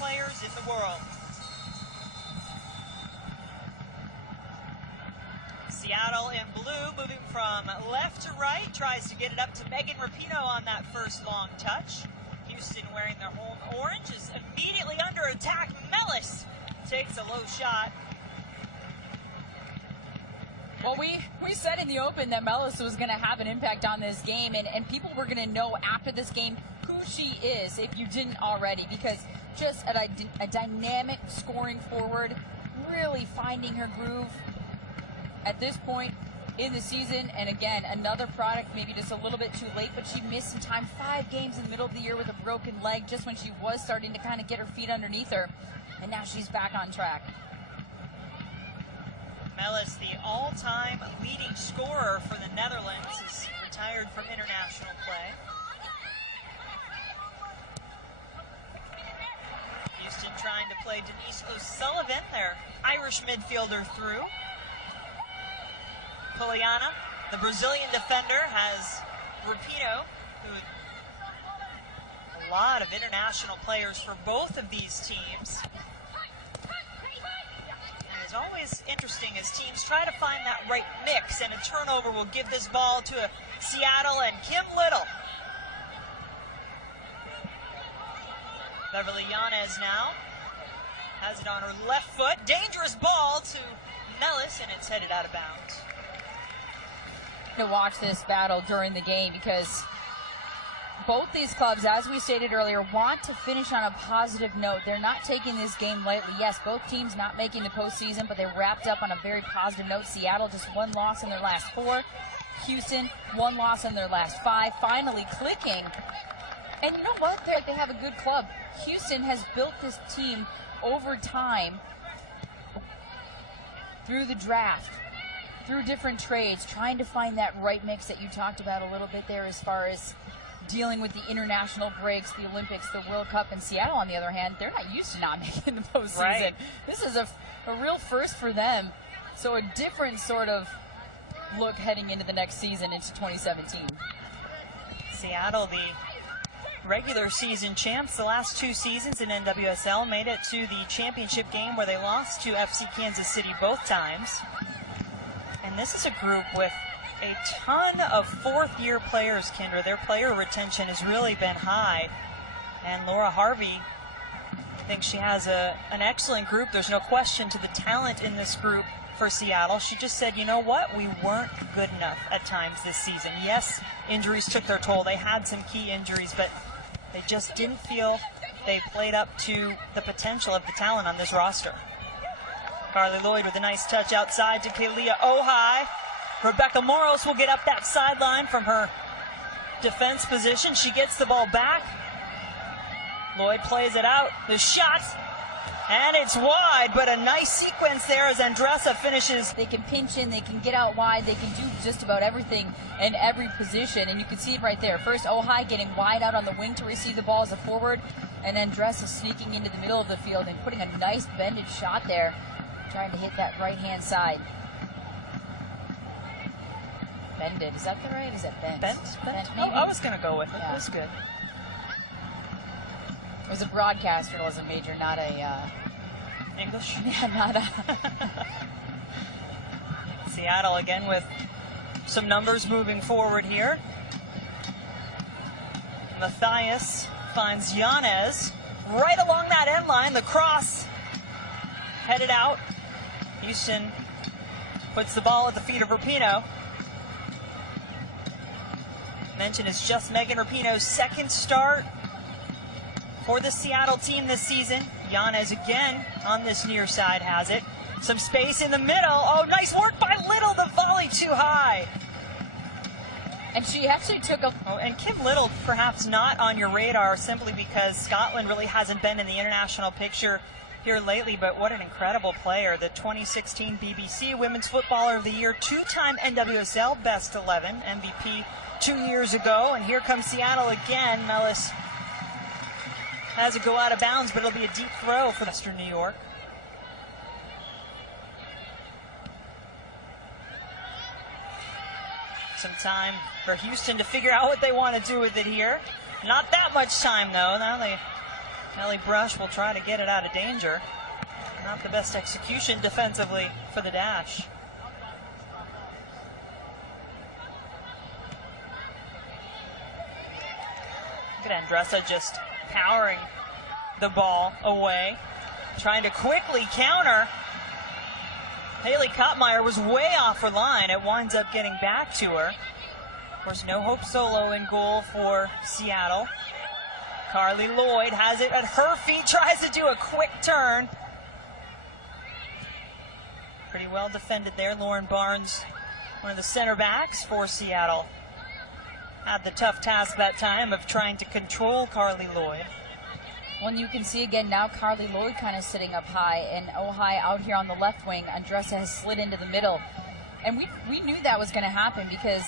players in the world. Seattle in blue, moving from left to right, tries to get it up to Megan Rapinoe on that first long touch. Houston, wearing their home orange, is immediately under attack. Mellis takes a low shot. Well, we said in the open that Mellis was going to have an impact on this game, and people were going to know after this game who she is, if you didn't already, because just a dynamic scoring forward, really finding her groove at this point in the season. And again, another product, maybe just a little bit too late, but she missed some time, 5 games in the middle of the year with a broken leg, just when she was starting to kind of get her feet underneath her, and now she's back on track. Mellis, the all-time leading scorer for the Netherlands, is retired from international play. Houston trying to play Denise O'Sullivan, their Irish midfielder, through. Poliana, the Brazilian defender, has Rapinoe, who a lot of international players for both of these teams. And it's always interesting as teams try to find that right mix, and a turnover will give this ball to Seattle and Kim Little. Beverly Yanez now has it on her left foot. Dangerous ball to Mellis, and it's headed out of bounds. To watch this battle during the game, because both these clubs, as we stated earlier, want to finish on a positive note. They're not taking this game lightly. Yes, both teams not making the postseason, but they wrapped up on a very positive note. Seattle just 1 loss in their last 4. Houston 1 loss in their last 5, finally clicking. And you know what? They have a good club. Houston has built this team over time through the draft, through different trades, trying to find that right mix that you talked about a little bit there as far as dealing with the international breaks, the Olympics, the World Cup. And Seattle, on the other hand, they're not used to not making the postseason. Right. This is a real first for them. So a different sort of look heading into the next season, into 2017. Seattle, the regular season champs the last 2 seasons in NWSL, made it to the championship game where they lost to FC Kansas City both times. And this is a group with a ton of 4th-year players, Kendra. Their player retention has really been high. And Laura Harvey thinks she has an excellent group. There's no question to the talent in this group for Seattle. She just said, you know what? We weren't good enough at times this season. Yes, injuries took their toll. They had some key injuries, but they just didn't feel they played up to the potential of the talent on this roster. Carly Lloyd with a nice touch outside to Kalia Ohai. Rebecca Moros will get up that sideline from her defense position. She gets the ball back. Lloyd plays it out. The shot, and it's wide, but a nice sequence there as Andressa finishes. They can pinch in, they can get out wide, they can do just about everything in every position, and you can see it right there. First, Ohai getting wide out on the wing to receive the ball as a forward, and Andressa sneaking into the middle of the field and putting a nice bended shot there, trying to hit that right-hand side. Bended, is that the right? Is that bent? Bent? Maybe? I was going to go with it. Yeah. It was good. It was a broadcast journalism major, not a... English? Yeah, not a... Seattle again with some numbers moving forward here. Matthias finds Yanez right along that end line. The cross headed out. Houston puts the ball at the feet of Rapinoe. Mentioned it's just Megan Rapinoe's 2nd start for the Seattle team this season. Yanez again on this near side has it. Some space in the middle. Oh, nice work by Little. The volley too high. And she actually took a... Oh, and Kim Little perhaps not on your radar simply because Scotland really hasn't been in the international picture here lately, but what an incredible player. The 2016 BBC Women's Footballer of the Year, 2-time NWSL Best 11, MVP 2 years ago. And here comes Seattle again. Mellis has it go out of bounds, but it'll be a deep throw for Western New York. Some time for Houston to figure out what they want to do with it here. Not that much time, though. Now they Kelly Brush will try to get it out of danger. Not the best execution defensively for the dash. Look at Andressa just powering the ball away, trying to quickly counter. Haley Kottmeyer was way off her line. It winds up getting back to her. Of course, no Hope Solo in goal for Seattle. Carly Lloyd has it at her feet, tries to do a quick turn. Pretty well defended there. Lauren Barnes, one of the center backs for Seattle, had the tough task that time of trying to control Carly Lloyd. Well, you can see again now Carly Lloyd kind of sitting up high, and Ojai out here on the left wing. Andressa has slid into the middle. And we knew that was going to happen because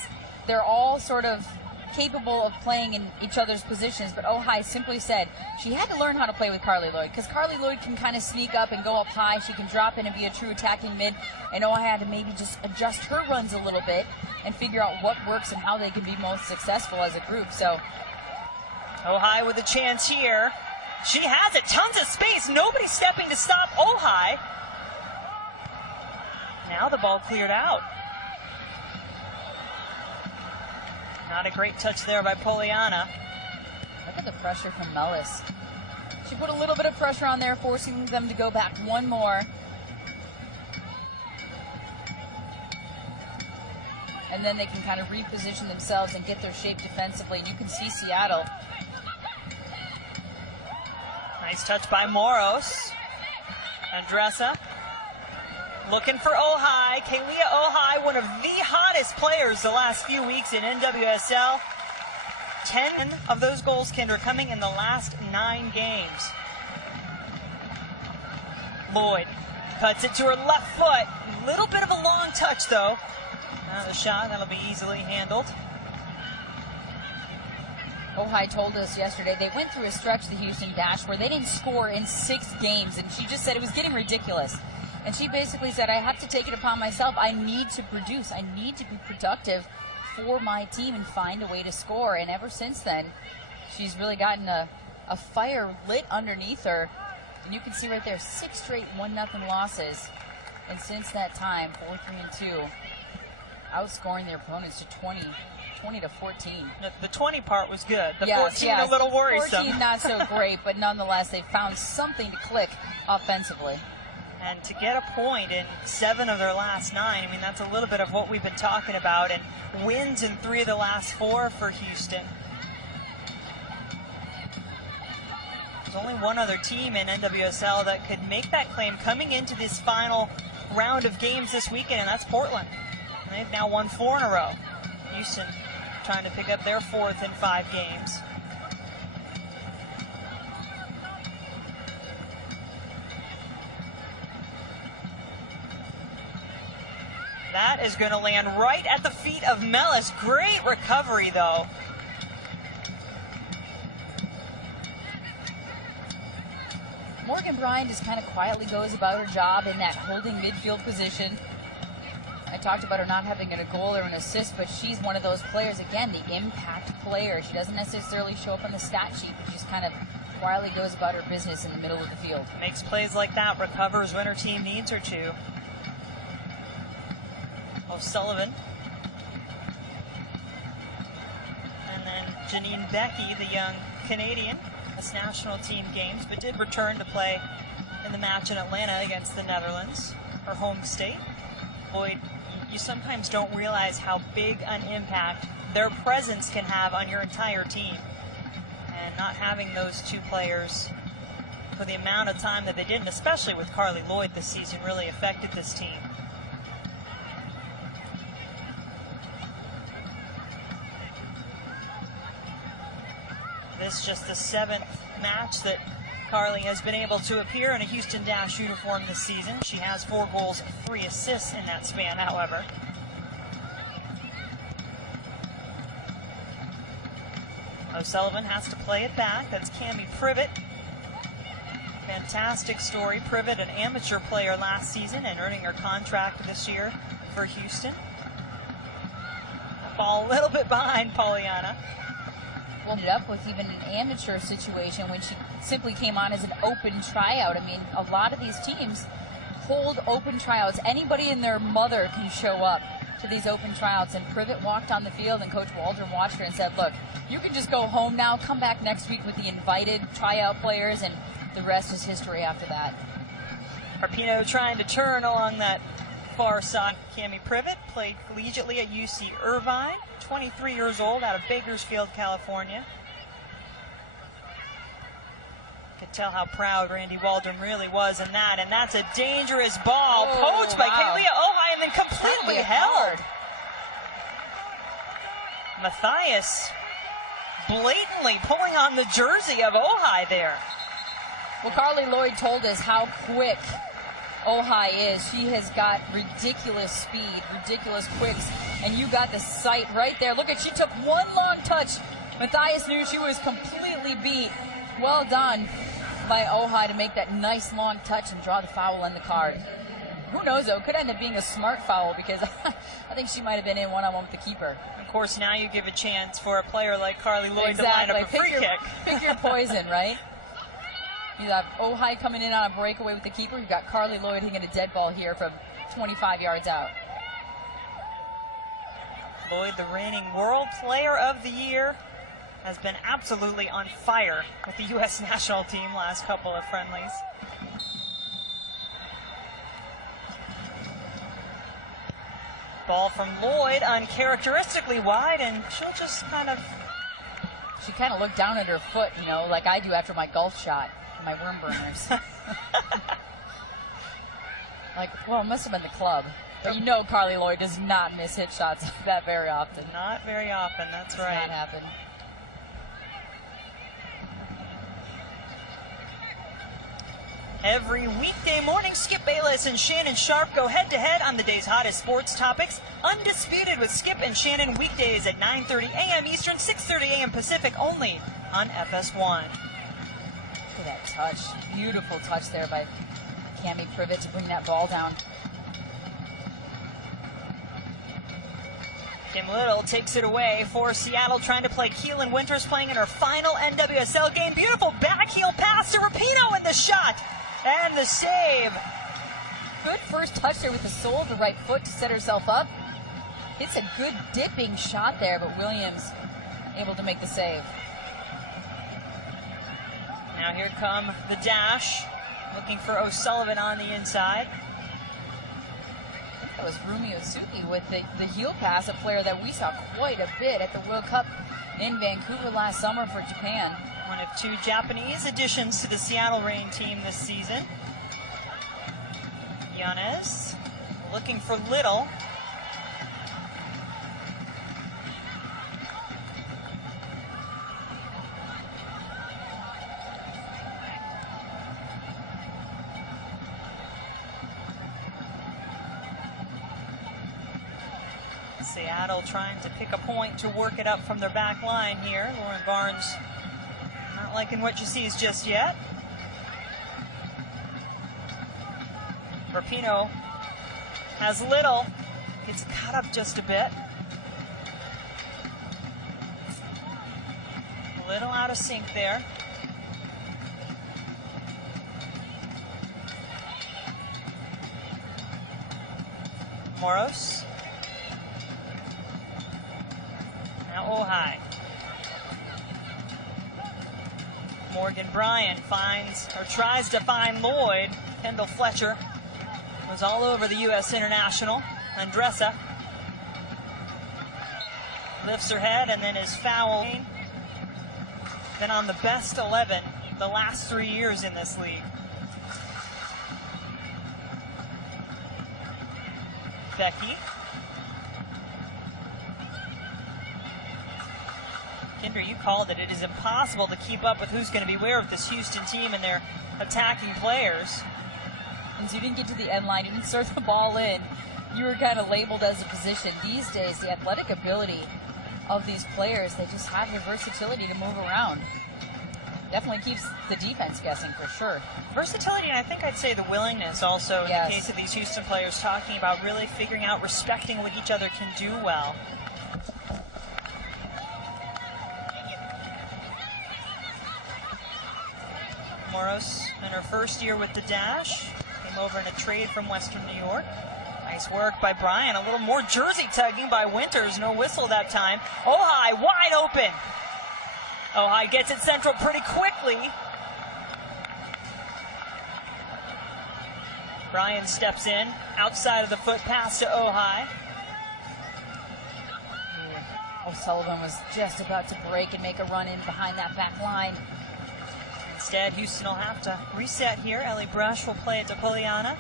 they're all sort of capable of playing in each other's positions, but Ojai simply said she had to learn how to play with Carly Lloyd because Carly Lloyd can kind of sneak up and go up high. She can drop in and be a true attacking mid, and Ojai had to maybe just adjust her runs a little bit and figure out what works and how they can be most successful as a group. So Ojai with a chance here. She has it, tons of space, nobody stepping to stop Ojai. Now the ball cleared out. Not a great touch there by Poliana. Look at the pressure from Mellis. She put a little bit of pressure on there, forcing them to go back one more. And then they can kind of reposition themselves and get their shape defensively. And you can see Seattle. Nice touch by Moros. Andressa looking for Ojai. Kalia Ojai, one of the hottest players the last few weeks in NWSL. 10 of those goals, Kendra, coming in the last 9 games. Lloyd cuts it to her left foot. Little bit of a long touch, though. Now the shot, that'll be easily handled. Ojai told us yesterday they went through a stretch, the Houston Dash, where they didn't score in 6 games, and she just said it was getting ridiculous. And she basically said, I have to take it upon myself. I need to produce. I need to be productive for my team and find a way to score. And ever since then, she's really gotten a fire lit underneath her. And you can see right there, 6 straight 1-0 losses. And since that time, 4-3-2, outscoring their opponents to 20 to 14. The 20 part was good. The yes, 14 a little worrisome. 14 not so great, but nonetheless, they found something to click offensively. And to get a point in 7 of their last 9, I mean, that's a little bit of what we've been talking about. And wins in 3 of the last 4 for Houston. There's only one other team in NWSL that could make that claim coming into this final round of games this weekend, and that's Portland. And they've now won 4 in a row. Houston trying to pick up their 4th in 5 games. That is going to land right at the feet of Mellis. Great recovery, though. Morgan Bryan just kind of quietly goes about her job in that holding midfield position. I talked about her not having a goal or an assist, but she's one of those players, again, the impact player. She doesn't necessarily show up on the stat sheet, but just kind of quietly goes about her business in the middle of the field. Makes plays like that, recovers when her team needs her to. O'Sullivan. And then Janine Becky, the young Canadian, missed national team games, but did return to play in the match in Atlanta against the Netherlands, her home state. Lloyd, you sometimes don't realize how big an impact their presence can have on your entire team. And not having those 2 players for the amount of time that they did, and especially with Carly Lloyd this season, really affected this team. This is just the 7th match that Carly has been able to appear in a Houston Dash uniform this season. She has 4 goals and 3 assists in that span, however. O'Sullivan has to play it back. That's Cami Privett. Fantastic story. Privett, an amateur player last season and earning her contract this year for Houston. Ball a little bit behind Poliana. ended up with even an amateur situation when she simply came on as an open tryout. I mean, a lot of these teams hold open tryouts. Anybody and their mother can show up to these open tryouts, and Privett walked on the field, and Coach Waldron watched her and said, look, you can just go home now, come back next week with the invited tryout players, and the rest is history after that. Rapinoe trying to turn along that far side. Cami Privett played collegiately at UC Irvine, 23 years old, out of Bakersfield, California. Could tell how proud Randy Waldron really was in that, and that's a dangerous ball, poked by Kalia Ojai and then completely held. Matthias blatantly pulling on the jersey of Ojai there. Well, Carly Lloyd told us how quick Ojai is. She has got ridiculous speed, ridiculous quicks, and you got the sight right there. Look at, she took one long touch. Matthias knew she was completely beat. Well done by Ojai to make that nice long touch and draw the foul on the card. Who knows, though, it could end up being a smart foul because I think she might have been in one-on-one with the keeper. Of course, now you give a chance for a player like Carly Lloyd to line up a free kick. Pick your poison, right? You have Ojai coming in on a breakaway with the keeper. You've got Carly Lloyd hitting a dead ball here from 25 yards out. Lloyd, the reigning World Player of the Year, has been absolutely on fire with the U.S. national team last couple of friendlies. Ball from Lloyd, uncharacteristically wide, and she'll just kind of... She kind of looked down at her foot, you know, like I do after my golf shot, my worm burners. Like, well, it must have been the club. But you know Carly Lloyd does not miss hit shots like that very often. Not very often, that's right. Does not happen. Every weekday morning, Skip Bayless and Shannon Sharp go head-to-head on the day's hottest sports topics. Undisputed with Skip and Shannon weekdays at 9:30 a.m. Eastern, 6:30 a.m. Pacific, only on FS1. Look at that touch. Beautiful touch there by Cami Privett to bring that ball down. Kim Little takes it away for Seattle, trying to play Keelan Winters, playing in her final NWSL game. Beautiful back heel pass to Rapinoe, and the shot and the save. Good first touch there with the sole of the right foot to set herself up. It's a good dipping shot there, but Williams able to make the save. Now here come the dash, looking for O'Sullivan on the inside. That was Rumi Osuki with the heel pass, a player that we saw quite a bit at the World Cup in Vancouver last summer for Japan. One of two Japanese additions to the Seattle Reign team this season. Yanez looking for Little. Seattle trying to pick a point to work it up from their back line here. Lauren Barnes not liking what she sees just yet. Rapinoe has Little. Gets cut up just a bit. Little out of sync there. Moros. Now Ojai. Morgan Bryant finds, or tries to find Lloyd. Kendall Fletcher was all over the U.S. international. Andressa lifts her head and then is fouled. Been on the best 11 the last 3 years in this league. Becky. Kinder, you called it. It is impossible to keep up with who's going to be where with this Houston team and their attacking players. And so you didn't get to the end line, you didn't serve the ball in. You were kind of labeled as a position. These days, the athletic ability of these players, they just have the versatility to move around. Definitely keeps the defense guessing for sure. Versatility, and I think I'd say the willingness also, in the case of these Houston players, talking about really figuring out, respecting what each other can do well. Moros in her first year with the Dash. Came over in a trade from Western New York. Nice work by Bryan. A little more jersey tugging by Winters. No whistle that time. Ojai wide open. Ojai gets it central pretty quickly. Bryan steps in. Outside of the foot pass to Ojai. O'Sullivan was just about to break and make a run in behind that back line. Instead, Houston will have to reset here. Ellie Brush will play it to Poliana.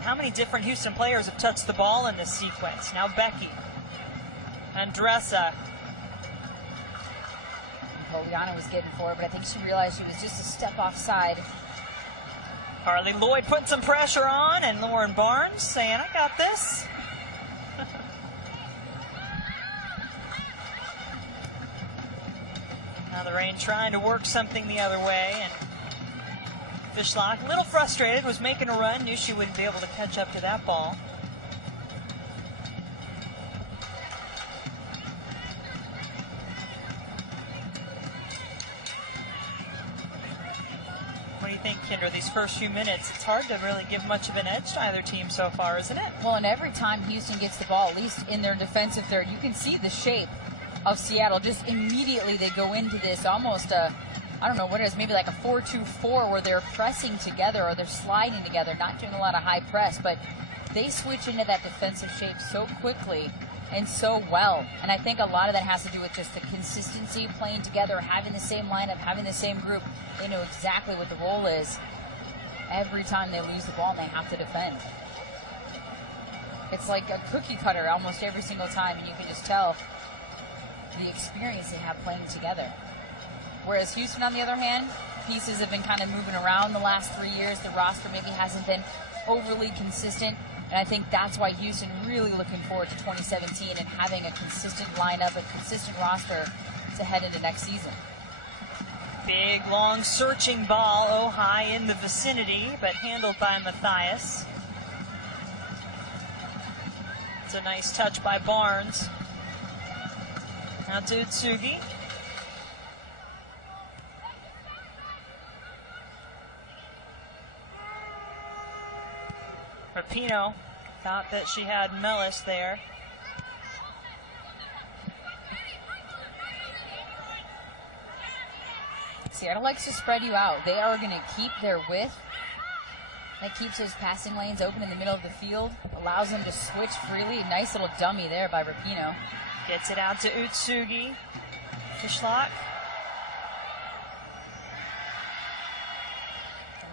How many different Houston players have touched the ball in this sequence? Now Becky. Andressa. Poliana was getting for it, but I think she realized she was just a step offside. Carly Lloyd putting some pressure on, and Lauren Barnes saying, I got this. Now the Reign trying to work something the other way, and Fishlock, a little frustrated, was making a run, knew she wouldn't be able to catch up to that ball. What do you think, Kendra, these first few minutes? It's hard to really give much of an edge to either team so far, isn't it? Well, and every time Houston gets the ball, at least in their defensive third, you can see the shape of Seattle. Just immediately they go into this almost I don't know what it is, maybe like a 4-2-4 where they're pressing together or they're sliding together, not doing a lot of high press, but they switch into that defensive shape so quickly and so well. And I think a lot of that has to do with just the consistency, playing together, having the same lineup, having the same group. They know exactly what the role is. Every time they lose the ball, they have to defend. It's like a cookie cutter almost every single time, and you can just tell the experience they have playing together. Whereas Houston, on the other hand, pieces have been kind of moving around the last 3 years. The roster maybe hasn't been overly consistent, and I think that's why Houston really looking forward to 2017 and having a consistent lineup, a consistent roster to head into next season. Big, long, searching ball, Ojai in the vicinity, but handled by Matthias. It's a nice touch by Barnes. Now to Utsugi. Rapinoe thought that she had Mellis there. Seattle likes to spread you out. They are going to keep their width. That keeps those passing lanes open in the middle of the field. Allows them to switch freely. Nice little dummy there by Rapinoe. Gets it out to Utsugi. Fishlock.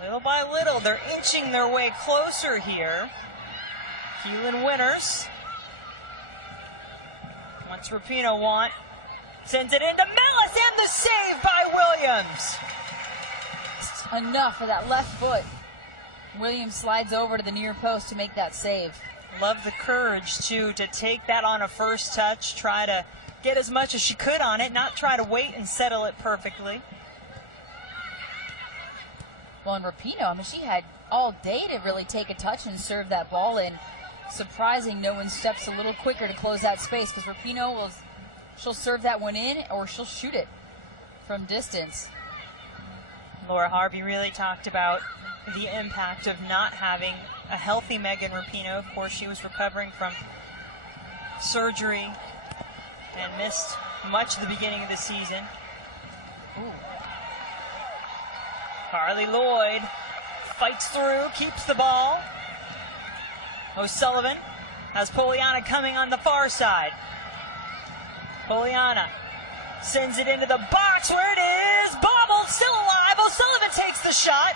Little by little, they're inching their way closer here. Keelan Winters. What's Rapinoe want? Sends it into Mellis, and the save by Williams. Enough for that left foot. Williams slides over to the near post to make that save. Love the courage, too, to take that on a first touch, try to get as much as she could on it, not try to wait and settle it perfectly. Well, and Rapinoe, I mean, she had all day to really take a touch and serve that ball in. Surprising no one steps a little quicker to close that space, because Rapinoe she'll serve that one in or she'll shoot it from distance. Laura Harvey really talked about the impact of not having a healthy Megan Rapinoe. Of course, she was recovering from surgery and missed much of the beginning of the season. Ooh. Carly Lloyd fights through, keeps the ball. O'Sullivan has Poliana coming on the far side. Poliana sends it into the box where it is. Bobbled, still alive. O'Sullivan takes the shot.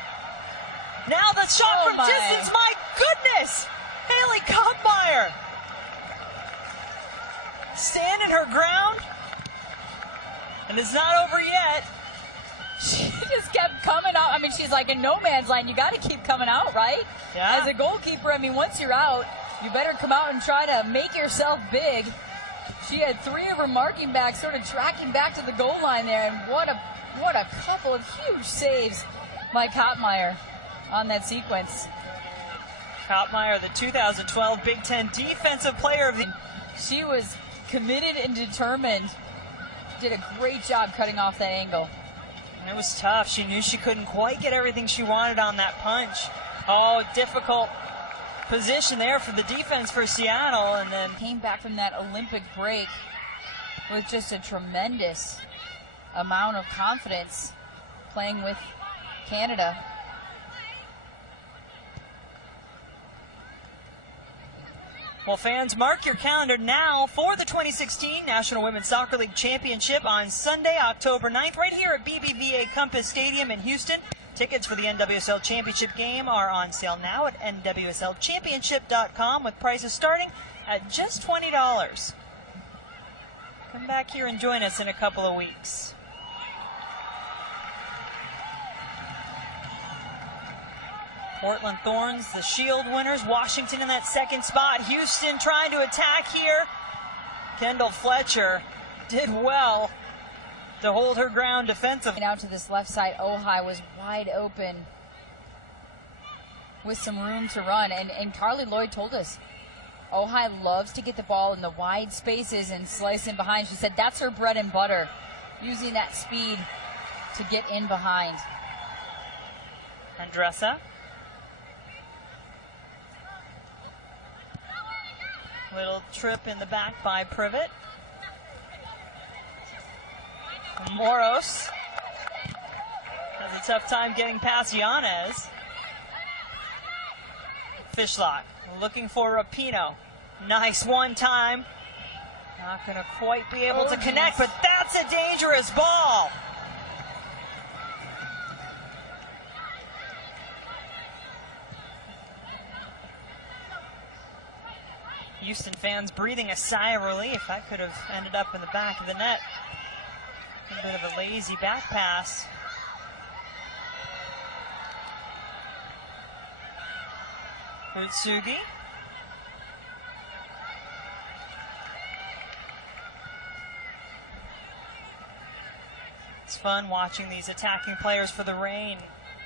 Now the shot from distance. My goodness! Haley Kopmeyer standing her ground. And it's not over yet. She just kept coming out. I mean, she's like in no man's land. You got to keep coming out, right? Yeah. As a goalkeeper, I mean, once you're out, you better come out and try to make yourself big. She had three of her marking backs sort of tracking back to the goal line there, and what a couple of huge saves by Kopmeyer on that sequence. Kopmeyer, the 2012 Big Ten Defensive Player of the Year. She was committed and determined. Did a great job cutting off that angle. And it was tough. She knew she couldn't quite get everything she wanted on that punch. Oh, difficult position there for the defense for Seattle, and then came back from that Olympic break with just a tremendous amount of confidence playing with Canada. Well, fans, mark your calendar now for the 2016 National Women's Soccer League Championship on Sunday, October 9th, right here at BBVA Compass Stadium in Houston. Tickets for the NWSL Championship game are on sale now at nwslchampionship.com with prices starting at just $20. Come back here and join us in a couple of weeks. Portland Thorns, the Shield winners. Washington in that second spot. Houston trying to attack here. Kendall Fletcher did well to hold her ground defensively. Out to this left side, Ojai was wide open with some room to run. And Carly Lloyd told us, Ojai loves to get the ball in the wide spaces and slice in behind. She said that's her bread and butter, using that speed to get in behind. Andressa. Little trip in the back by Privett. Moros has a tough time getting past Yanez. Fishlock looking for Rapinoe. Nice one time. Not going to quite be able to connect, but that's a dangerous ball. Houston fans breathing a sigh of relief. That could have ended up in the back of the net. A bit of a lazy back pass. Utsugi. It's fun watching these attacking players for the Reign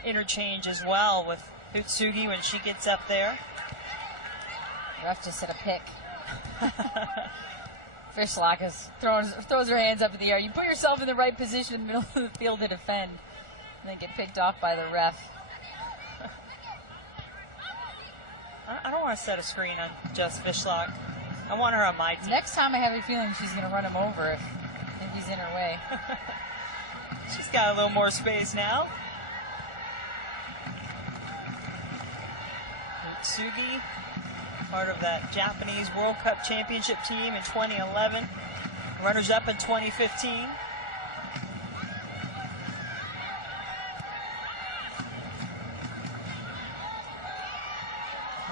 interchange as well with Utsugi when she gets up there. Ref just hit a pick. Fishlock throws her hands up in the air. You put yourself in the right position in the middle of the field to defend, and then get picked off by the ref. I don't want to set a screen on Jess Fishlock. I want her on my team. Next time I have a feeling she's going to run him over if he's in her way. She's got a little more space now. Utsugi, part of that Japanese World Cup Championship team in 2011. Runners-up in 2015.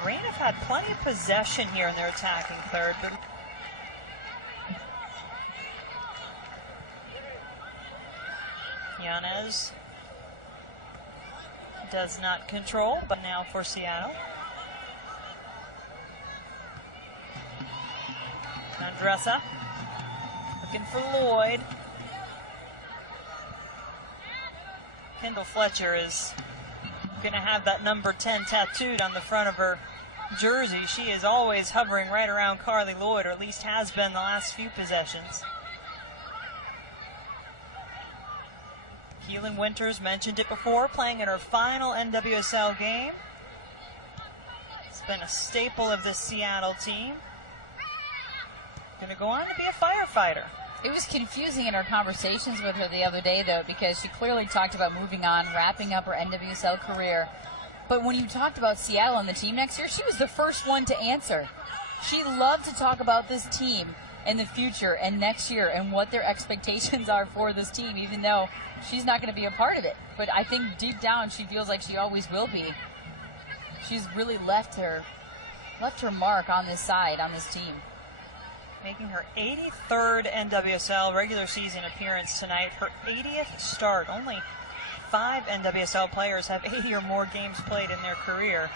Reign have had plenty of possession here in their attacking third, but Yanez does not control, but now for Seattle. Andressa looking for Lloyd. Kendall Fletcher is going to have that number 10 tattooed on the front of her jersey. She is always hovering right around Carly Lloyd, or at least has been the last few possessions. Keelan Winters, mentioned it before, playing in her final NWSL game. It's been a staple of this Seattle team. Going to go on to be a firefighter. It was confusing in our conversations with her the other day, though, because she clearly talked about moving on, wrapping up her NWSL career. But when you talked about Seattle and the team next year, she was the first one to answer. She loved to talk about this team and the future and next year and what their expectations are for this team, even though she's not going to be a part of it. But I think deep down she feels like she always will be. She's really left her mark on this side, on this team. Making her 83rd NWSL regular season appearance tonight, her 80th start. Only 5 NWSL players have 80 or more games played in their career.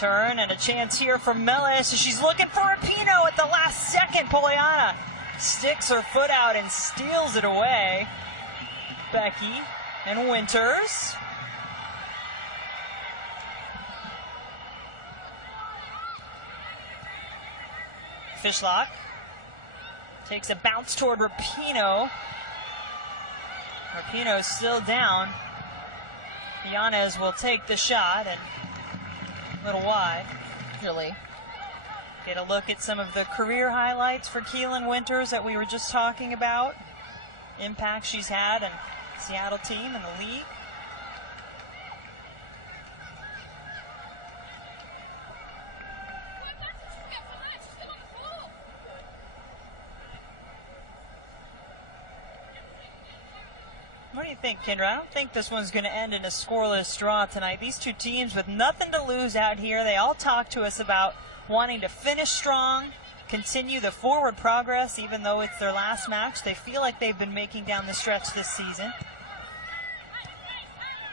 Turn and a chance here for Mellis. She's looking for Rapinoe at the last second. Poliana sticks her foot out and steals it away. Becky and Winters. Fishlock takes a bounce toward Rapinoe. Rapinoe's still down. Yanez will take the shot and a little wide. Really. Get a look at some of the career highlights for Keelan Winters that we were just talking about. Impact she's had in Seattle team in the league. What do you think, Kendra? I don't think this one's going to end in a scoreless draw tonight. These two teams with nothing to lose out here. They all talk to us about wanting to finish strong, continue the forward progress, even though it's their last match. They feel like they've been making down the stretch this season.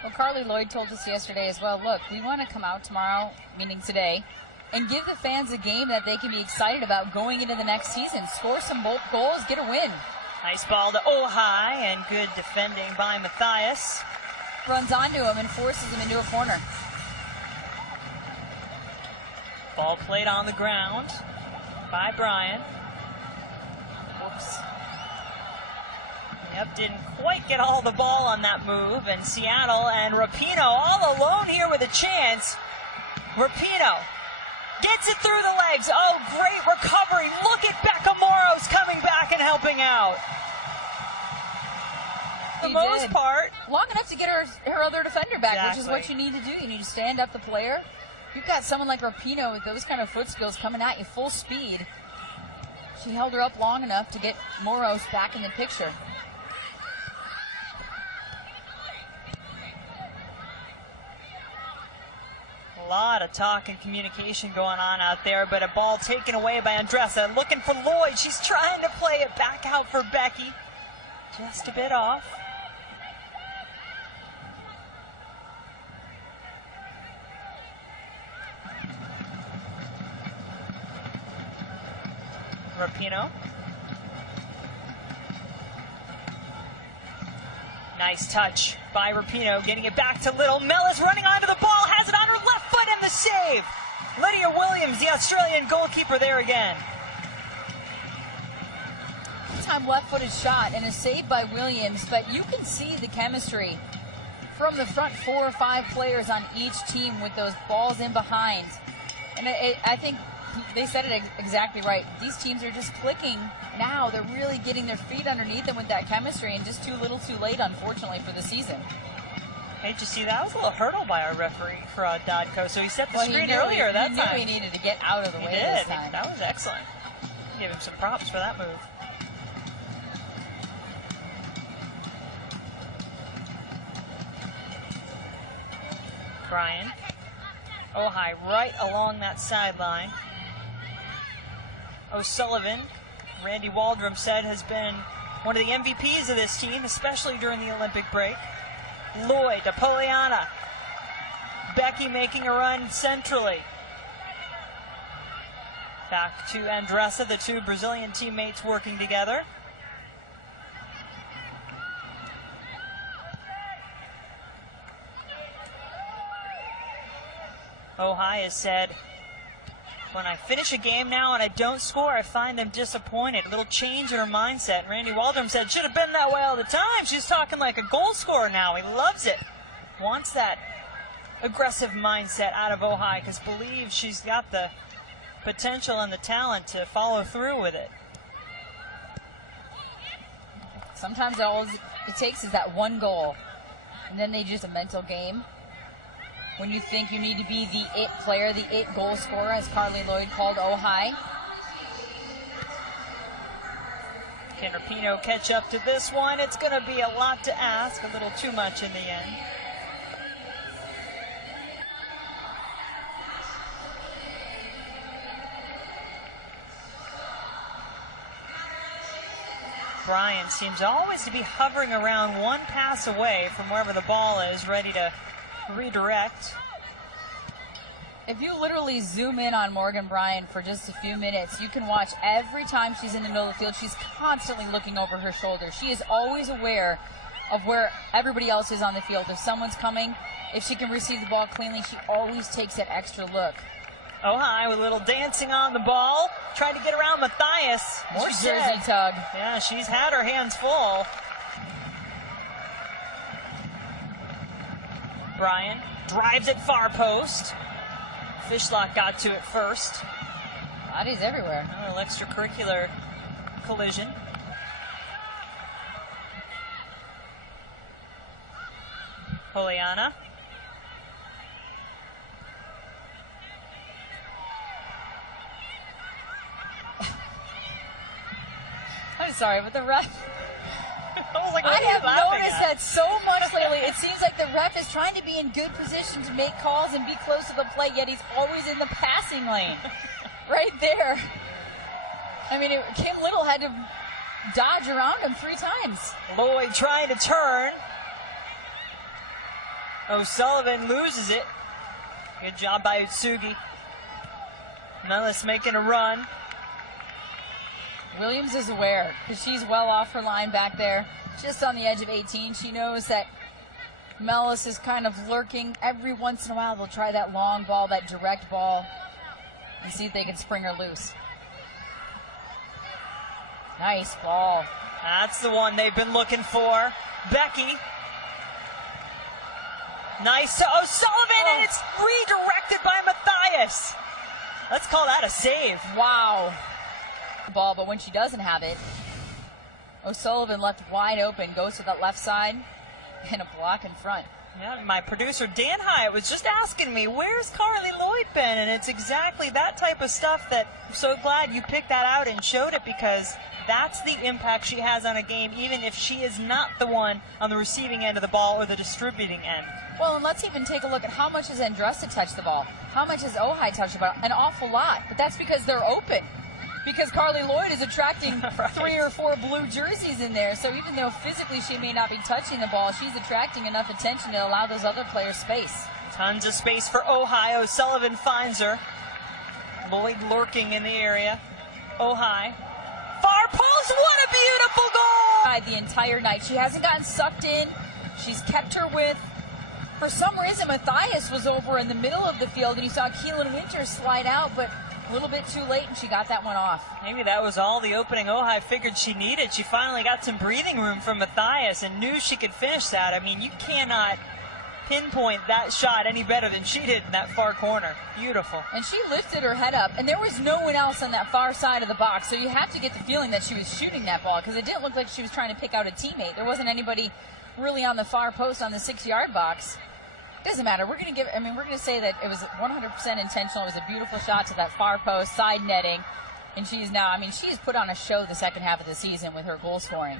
Well, Carly Lloyd told us yesterday as well, look, we want to come out tomorrow, meaning today, and give the fans a game that they can be excited about going into the next season. Score some goals, get a win. Nice ball to Ojai, and good defending by Matthias. Runs onto him and forces him into a corner. Ball played on the ground by Brian. Oops. Yep, didn't quite get all the ball on that move, and Seattle and Rapinoe all alone here with a chance. Rapinoe gets it through the legs. Oh, great recovery. Look at Becca Moros coming back and helping out. For the most part. Long enough to get her other defender back, Exactly. which is what you need to do. You need to stand up the player. You've got someone like Rapinoe with those kind of foot skills coming at you full speed. She held her up long enough to get Moros back in the picture. A lot of talk and communication going on out there, but a ball taken away by Andressa. Looking for Lloyd. She's trying to play it back out for Becky. Just a bit off. Rapinoe. Nice touch by Rapinoe, getting it back to Little. Mella's running onto the ball, has it on her left foot, and the save. Lydia Williams, the Australian goalkeeper, there again. Time left-footed shot and a save by Williams, but you can see the chemistry from the front 4 or 5 players on each team with those balls in behind. And I think they said it exactly right. These teams are just clicking now. They're really getting their feet underneath them with that chemistry, and just too little too late, unfortunately, for the season. Hey, did you see that was a little hurdle by our referee for Dodco, so he set the screen earlier that time. He knew he needed to get out of the way this time. That was excellent. Give him some props for that move. Brian. Ojai right along that sideline. O'Sullivan, Randy Waldrum said, has been one of the MVPs of this team, especially during the Olympic break. Lloyd to Poliana. Becky making a run centrally. Back to Andressa, the two Brazilian teammates working together. Ojai has said, when I finish a game now and I don't score, I find them disappointed. A little change in her mindset. And Randy Waldrum said, should have been that way all the time. She's talking like a goal scorer now. He loves it. Wants that aggressive mindset out of Ojai because believes she's got the potential and the talent to follow through with it. Sometimes all it takes is that one goal, and then they just a mental game. When you think you need to be the it player, the it goal scorer, as Carly Lloyd called Ojai. Can Rapinoe catch up to this one? It's going to be a lot to ask, a little too much in the end. Brian seems always to be hovering around one pass away from wherever the ball is, ready to redirect. If you literally zoom in on Morgan Bryan for just a few minutes, you can watch every time she's in the middle of the field, she's constantly looking over her shoulder. She is always aware of where everybody else is on the field. If someone's coming, if she can receive the ball cleanly, she always takes that extra look. Ojai with a little dancing on the ball, trying to get around Matthias. More jersey tug. Yeah, she's had her hands full. Bryan drives it far post. Fishlock got to it first. Bodies everywhere. A little extracurricular collision. Juliana. I'm sorry, but the ref. I have noticed that so much lately. It seems like the ref is trying to be in good position to make calls and be close to the plate, yet he's always in the passing lane. Right there. I mean, Kim Little had to dodge around him 3 times. Lloyd trying to turn. O'Sullivan loses it. Good job by Utsugi. Nellis making a run. Williams is aware because she's well off her line back there, just on the edge of 18. She knows that Mellis is kind of lurking. Every once in a while, they'll try that long ball, that direct ball, and see if they can spring her loose. Nice ball. That's the one they've been looking for. Becky. Nice to O'Sullivan, and it's redirected by Matthias. Let's call that a save. Wow. Ball, but when she doesn't have it, O'Sullivan left wide open, goes to that left side, and a block in front. Yeah, my producer Dan Hyatt was just asking me, where's Carly Lloyd been? And it's exactly that type of stuff that I'm so glad you picked that out and showed it, because that's the impact she has on a game, even if she is not the one on the receiving end of the ball or the distributing end. Well, and let's even take a look at how much has Andressa touched the ball. How much has Ojai touched the ball? An awful lot, but that's because they're open. Because Carly Lloyd is attracting right. 3 or 4 blue jerseys in there. So even though physically she may not be touching the ball, she's attracting enough attention to allow those other players space. Tons of space for Ojai. O'Sullivan finds her. Lloyd lurking in the area. Ojai. Far post, what a beautiful goal! The entire night. She hasn't gotten sucked in. She's kept her with. For some reason, Matthias was over in the middle of the field, and you saw Keelan Winters slide out, but a little bit too late, and she got that one off. Maybe that was all the opening Ojai figured she needed. She finally got some breathing room from Matthias and knew she could finish that. I mean, you cannot pinpoint that shot any better than she did in that far corner. Beautiful. And she lifted her head up, and there was no one else on that far side of the box, so you have to get the feeling that she was shooting that ball, because it didn't look like she was trying to pick out a teammate. There wasn't anybody really on the far post on the 6-yard box. Doesn't matter. We're going to say that it was 100% intentional. It was a beautiful shot to that far post, side netting. And she's put on a show the second half of the season with her goal scoring.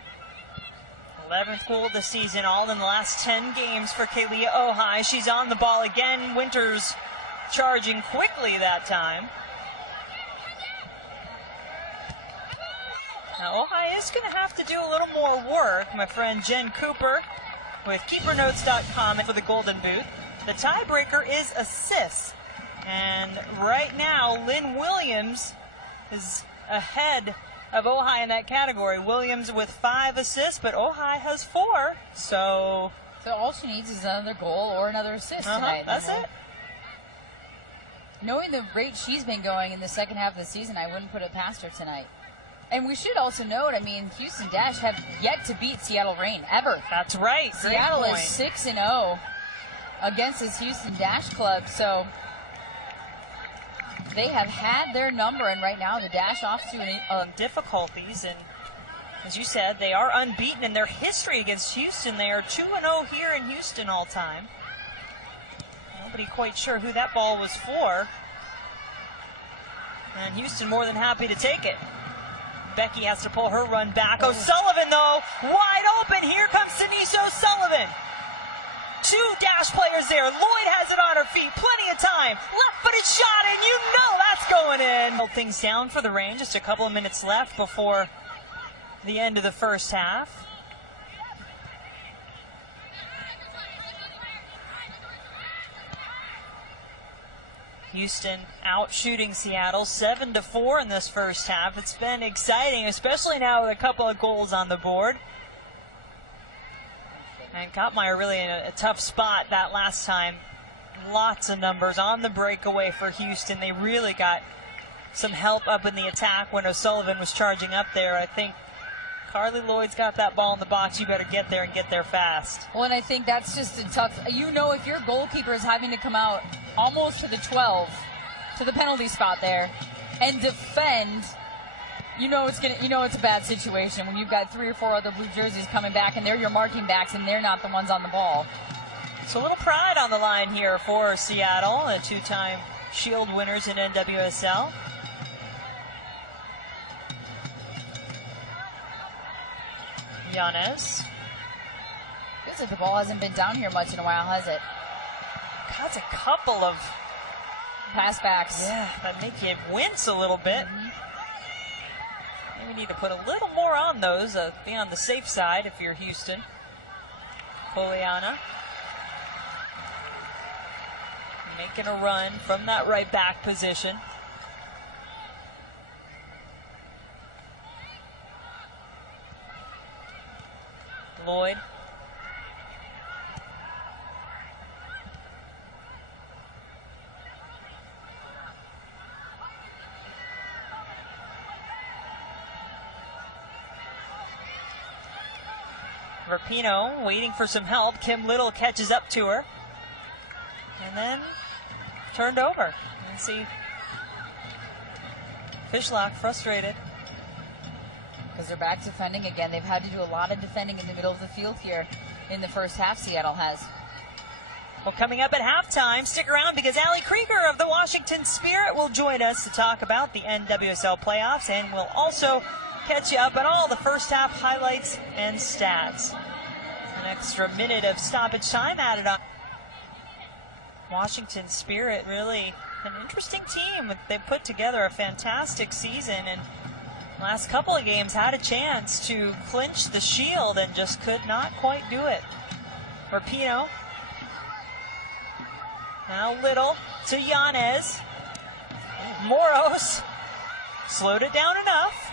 11th goal of the season, all in the last 10 games for Kaylia Ojai. She's on the ball again. Winters charging quickly that time. Now, Ojai is going to have to do a little more work. My friend Jen Cooper with KeeperNotes.com for the Golden Boot. The tiebreaker is assists. And right now, Lynn Williams is ahead of Ojai in that category. Williams with 5 assists, but Ojai has 4. So all she needs is another goal or another assist tonight. That's it. Knowing the rate she's been going in the second half of the season, I wouldn't put it past her tonight. And we should also note, Houston Dash have yet to beat Seattle Reign, ever. That's right. Seattle is 6-0 against this Houston Dash club, so they have had their number, and right now the Dash off to difficulties. And as you said, they are unbeaten in their history against Houston. They are 2-0 here in Houston all time. Nobody quite sure who that ball was for. And Houston more than happy to take it. Becky has to pull her run back. O'Sullivan, though, wide open. Here comes Denise O'Sullivan. 2 Dash players there. Lloyd has it on her feet. Plenty of time. Left-footed shot, and you know that's going in. Hold things down for the Reign. Just a couple of minutes left before the end of the first half. Houston out shooting Seattle 7-4 in this first half. It's been exciting, especially now with a couple of goals on the board. And Kottmeyer really in a tough spot that last time. Lots of numbers on the breakaway for Houston. They really got some help up in the attack when O'Sullivan was charging up there. I think Carly Lloyd's got that ball in the box, you better get there and get there fast. Well, and I think that's just a tough, if your goalkeeper is having to come out almost to the 12, to the penalty spot there, and defend, it's a bad situation when you've got 3 or 4 other blue jerseys coming back, and they're your marking backs, and they're not the ones on the ball. So a little pride on the line here for Seattle, a 2-time Shield winners in NWSL. Yanez. Looks like the ball hasn't been down here much in a while, has it? That's a couple of pass backs. Yeah, that make you wince a little bit. Maybe need to put a little more on those, be on the safe side if you're Houston. Poliana making a run from that right back position. Lloyd. Rapinoe waiting for some help. Kim Little catches up to her. And then turned over. You see Fishlock frustrated. Because they're back defending again. They've had to do a lot of defending in the middle of the field here in the first half, Seattle has. Well, coming up at halftime, stick around because Allie Krieger of the Washington Spirit will join us to talk about the NWSL playoffs, and we'll also catch you up on all the first half highlights and stats. An extra minute of stoppage time added on. Washington Spirit, really an interesting team. They put together a fantastic season, and last couple of games had a chance to clinch the Shield and just could not quite do it. Rapinoe. Now Little to Yanez. Moros slowed it down enough.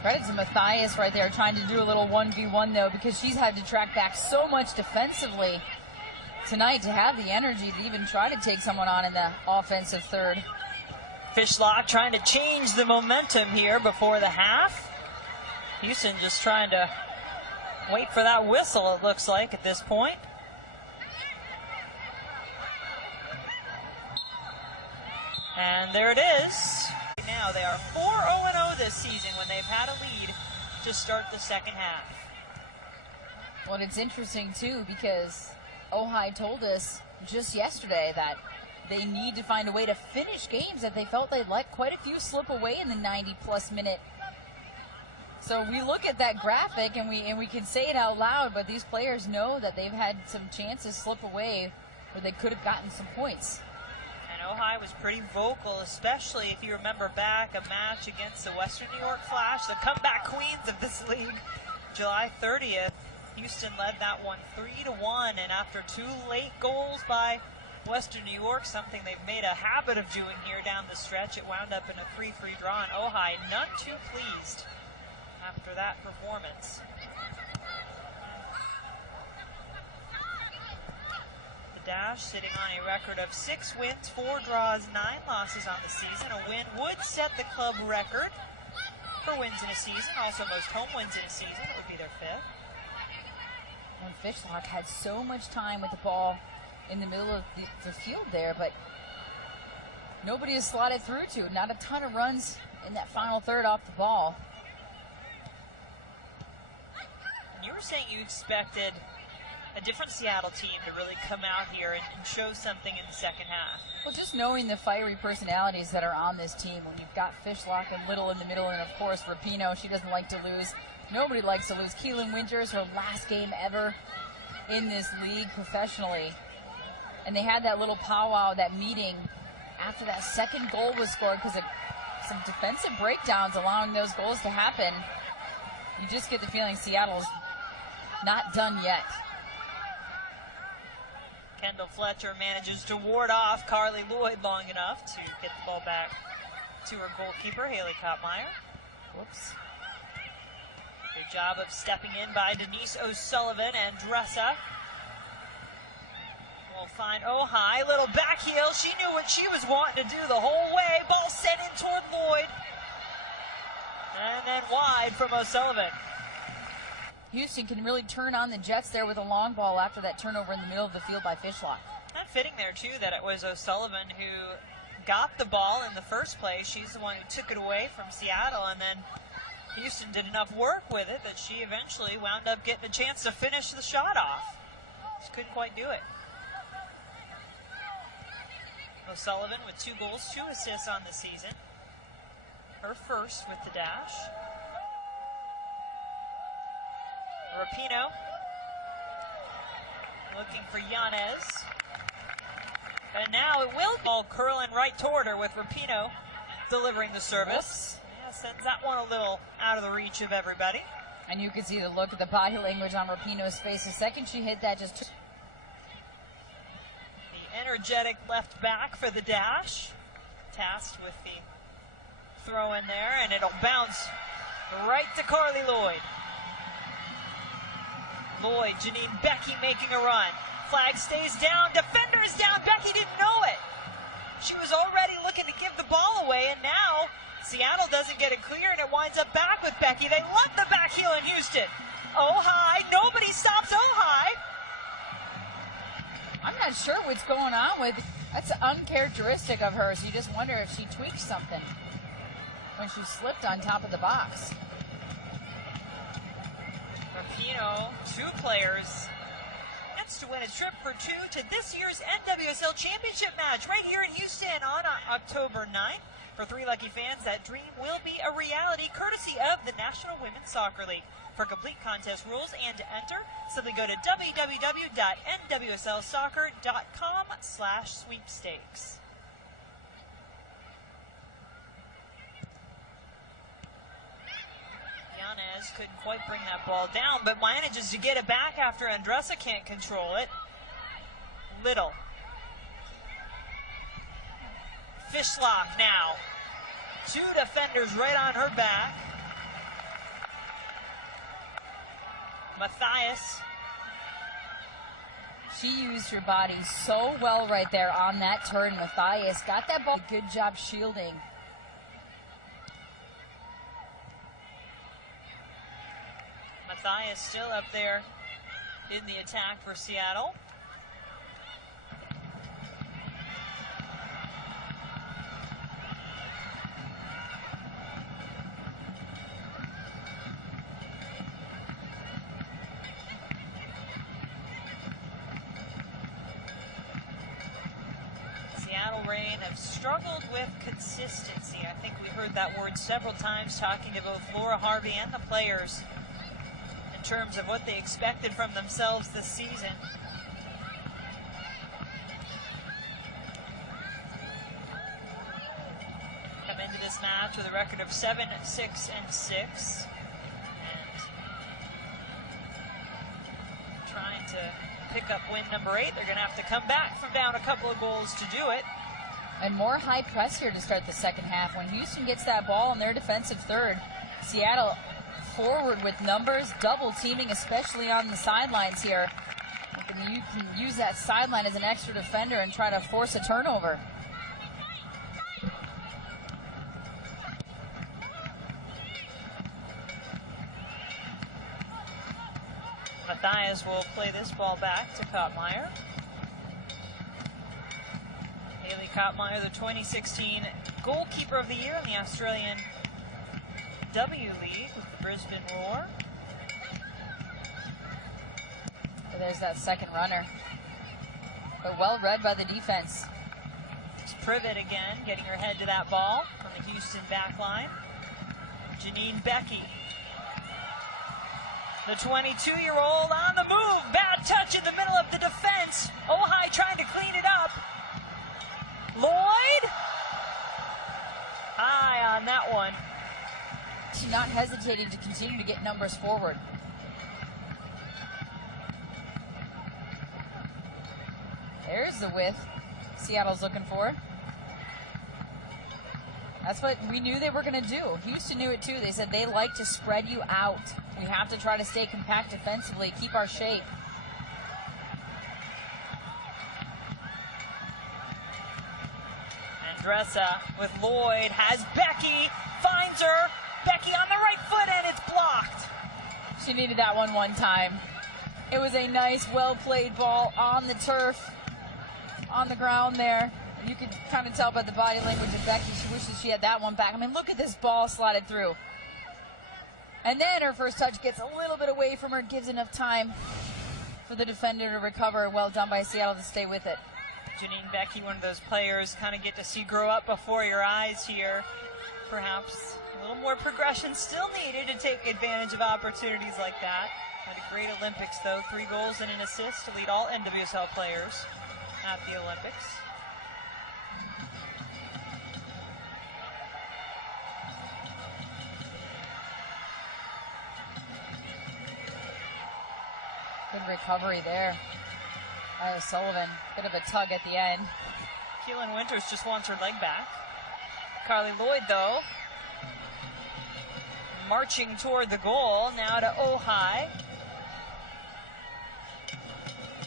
Credit to Matthias right there, trying to do a little 1v1 though, because she's had to track back so much defensively tonight to have the energy to even try to take someone on in the offensive third. Fishlock trying to change the momentum here before the half. Houston just trying to wait for that whistle, it looks like, at this point. And there it is. Now they are 4-0-0 this season when they've had a lead to start the second half. Well, it's interesting too because Ojai told us just yesterday that they need to find a way to finish games that they felt they'd let quite a few slip away in the 90-plus minute. So we look at that graphic and we can say it out loud, but these players know that they've had some chances slip away where they could have gotten some points. And Ojai was pretty vocal, especially if you remember back a match against the Western New York Flash, the comeback queens of this league, July 30th. Houston led that one 3-1, and after 2 late goals by Western New York, something they've made a habit of doing here down the stretch, it wound up in a 3-3 draw, and Ojai not too pleased after that performance. The Dash sitting on a record of 6 wins, 4 draws, 9 losses on the season. A win would set the club record for wins in a season, also most home wins in a season. It would be their 5th. And Fishlock had so much time with the ball in the middle of the field there, but nobody is slotted through to. Not a ton of runs in that final third off the ball. You were saying you expected a different Seattle team to really come out here and show something in the second half. Well, just knowing the fiery personalities that are on this team, when you've got Fishlock and Little in the middle, and of course Rapinoe, she doesn't like to lose. Nobody likes to lose. Keelan Winters, her last game ever in this league professionally. And they had that little powwow, that meeting, after that second goal was scored, because of some defensive breakdowns allowing those goals to happen. You just get the feeling Seattle's not done yet. Kendall Fletcher manages to ward off Carly Lloyd long enough to get the ball back to her goalkeeper, Haley Kottmeyer. Whoops. Good job of stepping in by Denise O'Sullivan and Dressa. Well, find Ojai. Little back heel. She knew what she was wanting to do the whole way. Ball sent in toward Lloyd. And then wide from O'Sullivan. Houston can really turn on the Jets there with a long ball after that turnover in the middle of the field by Fishlock. Not fitting there, too, that it was O'Sullivan who got the ball in the first place. She's the one who took it away from Seattle, and then Houston did enough work with it that she eventually wound up getting a chance to finish the shot off. Just couldn't quite do it. O'Sullivan with 2 goals, 2 assists on the season. Her first with the dash. Rapinoe looking for Yanez. And now it will ball curling right toward her with Rapinoe delivering the service. Yeah, sends that one a little out of the reach of everybody. And you can see the look of the body language on Rapinoe's face. The second she hit that, just... The energetic left back for the dash. Tasked with the throw in there, and it'll bounce right to Carly Lloyd. Lloyd, Janine Becky making a run. Flag stays down, defender's down, Becky didn't know it. She was already looking to give the ball away, and now Seattle doesn't get it clear, and it winds up back with Becky. They love the back heel in Houston. Ojai, nobody stops Ojai. I'm not sure what's going on with... That's uncharacteristic of her, so you just wonder if she tweaked something when she slipped on top of the box. Rapinoe, 2 players. Chance to win a trip for 2 to this year's NWSL Championship match right here in Houston on October 9th. For 3 lucky fans, that dream will be a reality courtesy of the National Women's Soccer League. For complete contest rules and to enter, simply go to www.nwslsoccer.com/sweepstakes. Yanez couldn't quite bring that ball down, but manages to get it back after Andressa can't control it. Little. Fishlock now. 2 defenders right on her back. Matthias. She used her body so well right there on that turn. Matthias got that ball. Good job shielding. Matthias still up there in the attack for Seattle. Seattle Reign have struggled with consistency. I think we heard that word several times talking to both Laura Harvey and the players in terms of what they expected from themselves this season. Come into this match with a record of 7-6-6. Trying to pick up win number 8. They're going to have to come back from down a couple of goals to do it. And more high press here to start the second half. When Houston gets that ball in their defensive third, Seattle forward with numbers, double teaming, especially on the sidelines here. You can use that sideline as an extra defender and try to force a turnover. Matthias will play this ball back to Kottmeyer. Haley Kottmeyer, the 2016 goalkeeper of the year in the Australian W League with the Brisbane Roar. So there's that second runner. But well read by the defense. It's Privett again, getting her head to that ball on the Houston back line. Janine Becky. The 22-year-old on the move. Bad touch in the middle of the defense. Ojai trying to clean it up. Lloyd. High on that one. She's not hesitating to continue to get numbers forward. There's the width Seattle's looking for. That's what we knew they were going to do. Houston knew it too. They said they like to spread you out. We have to try to stay compact defensively, keep our shape. Dressa with Lloyd, has Becky, finds her. Becky on the right foot, and it's blocked. She needed that one time. It was a nice, well-played ball on the turf, on the ground there. You could kind of tell by the body language of Becky. She wishes she had that one back. I mean, look at this ball slotted through. And then her first touch gets a little bit away from her, gives enough time for the defender to recover. Well done by Seattle to stay with it. Janine Becky, one of those players kind of get to see grow up before your eyes here. Perhaps a little more progression still needed to take advantage of opportunities like that. Had a great Olympics, though. 3 goals and an assist to lead all NWSL players at the Olympics. Good recovery there by O'Sullivan. Bit of a tug at the end. Keelan Winters just wants her leg back. Carly Lloyd, though, marching toward the goal. Now to Ojai.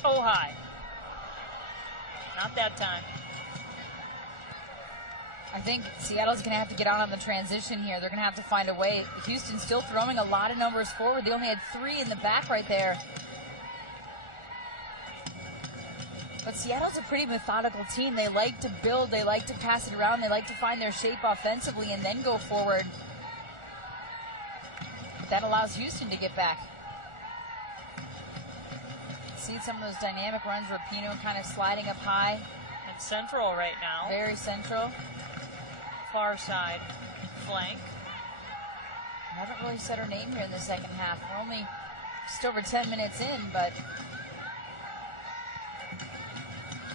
Ojai. Not that time. I think Seattle's going to have to get out on the transition here. They're going to have to find a way. Houston's still throwing a lot of numbers forward. They only had 3 in the back right there. But Seattle's a pretty methodical team. They like to build. They like to pass it around. They like to find their shape offensively and then go forward. But that allows Houston to get back. See some of those dynamic runs. Rapinoe kind of sliding up high. And central right now. Very central. Far side flank. I haven't really said her name here in the second half. We're only just over 10 minutes in, but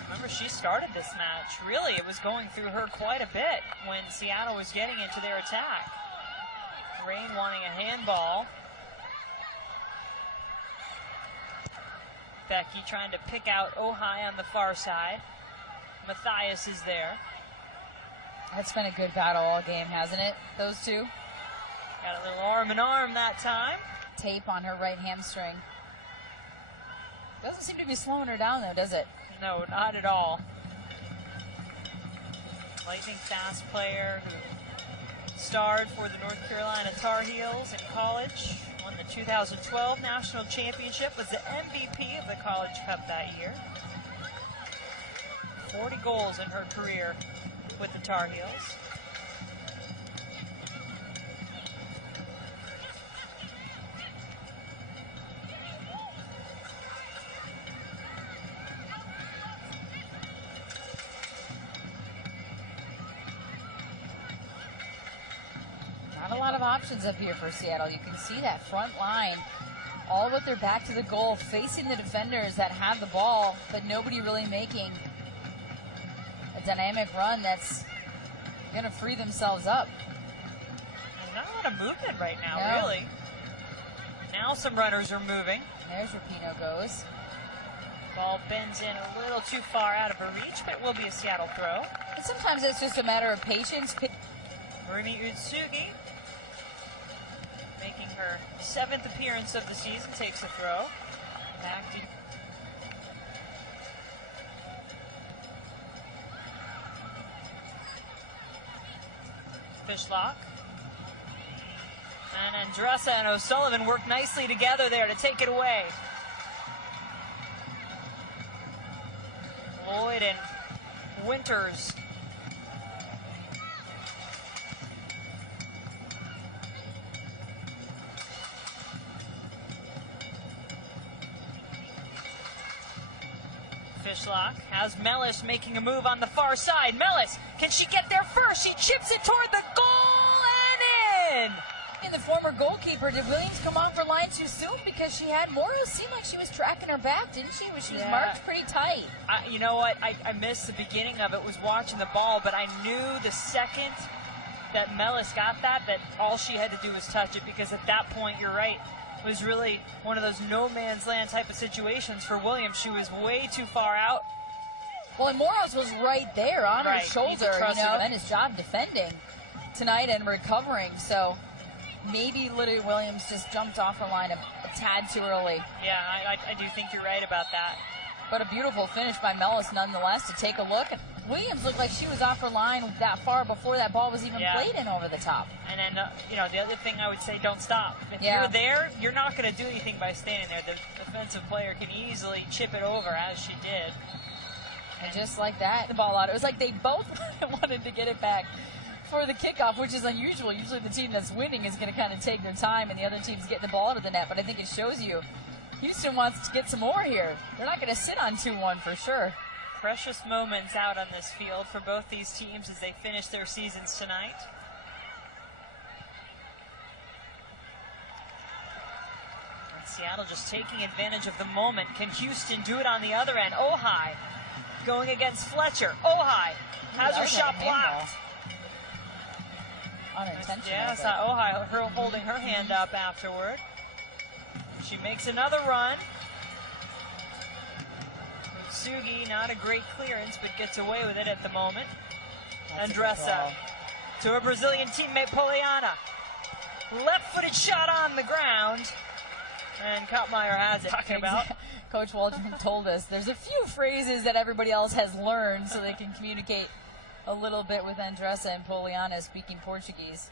remember, she started this match. Really, it was going through her quite a bit when Seattle was getting into their attack. Rain wanting a handball. Becky trying to pick out Ojai on the far side. Matthias is there. That's been a good battle all game, hasn't it? Those two. Got a little arm in arm that time. Tape on her right hamstring. Doesn't seem to be slowing her down, though, does it? No, not at all. Lightning fast player who starred for the North Carolina Tar Heels in college. Won the 2012 National Championship. Was the MVP of the College Cup that year. 40 goals in her career with the Tar Heels. Not a lot of options up here for Seattle. You can see that front line all with their back to the goal, facing the defenders that have the ball, but nobody really making a dynamic run that's going to free themselves up. Not a lot of movement right now, No. really. Now some runners are moving. There's where Rapinoe goes. Ball bends in a little too far out of her reach, but it will be a Seattle throw. And sometimes it's just a matter of patience. Rumi Utsugi, making her 7th appearance of the season, takes a throw. Back to Fishlock. And Andressa and O'Sullivan work nicely together there to take it away. Lloyd and Winters. Fishlock has Mellis making a move on the far side. Mellis, can she get there first? She chips it toward the goal and in! And the former goalkeeper, did Williams come on for line too soon? Because she had Morrow seemed like she was tracking her back, didn't she? She was marked pretty tight. You know what? I missed the beginning of it, was watching the ball, but I knew the second that Mellis got that all she had to do was touch it, because at that point, you're right, it was really one of those no man's land type of situations for Williams. She was way too far out. Well, and Morrow's was right there on her shoulder, and his job defending tonight and recovering. So maybe Lydia Williams just jumped off her line a tad too early. Yeah, I do think you're right about that. But a beautiful finish by Mellis nonetheless to take a look. Williams looked like she was off her line that far before that ball was even played in over the top. And then, the other thing I would say, don't stop. If you're there, you're not going to do anything by standing there. The defensive player can easily chip it over, as she did. And just like that, the ball out. It was like they both wanted to get it back for the kickoff, which is unusual. Usually the team that's winning is going to kind of take their time, and the other team's getting the ball out of the net. But I think it shows you Houston wants to get some more here. They're not going to sit on 2-1 for sure. Precious moments out on this field for both these teams as they finish their seasons tonight. And Seattle just taking advantage of the moment. Can Houston do it on the other end? Ojai going against Fletcher. Ojai has her shot blocked. Unintentional. Yeah, I saw Ojai holding her hand up afterward. She makes another run. Sugi, not a great clearance, but gets away with it at the moment. Andressa to her Brazilian teammate Poliana. Left-footed shot on the ground. And Kottmeyer has it. Talking about. Coach Waldron told us there's a few phrases that everybody else has learned so they can communicate a little bit with Andressa and Poliana speaking Portuguese.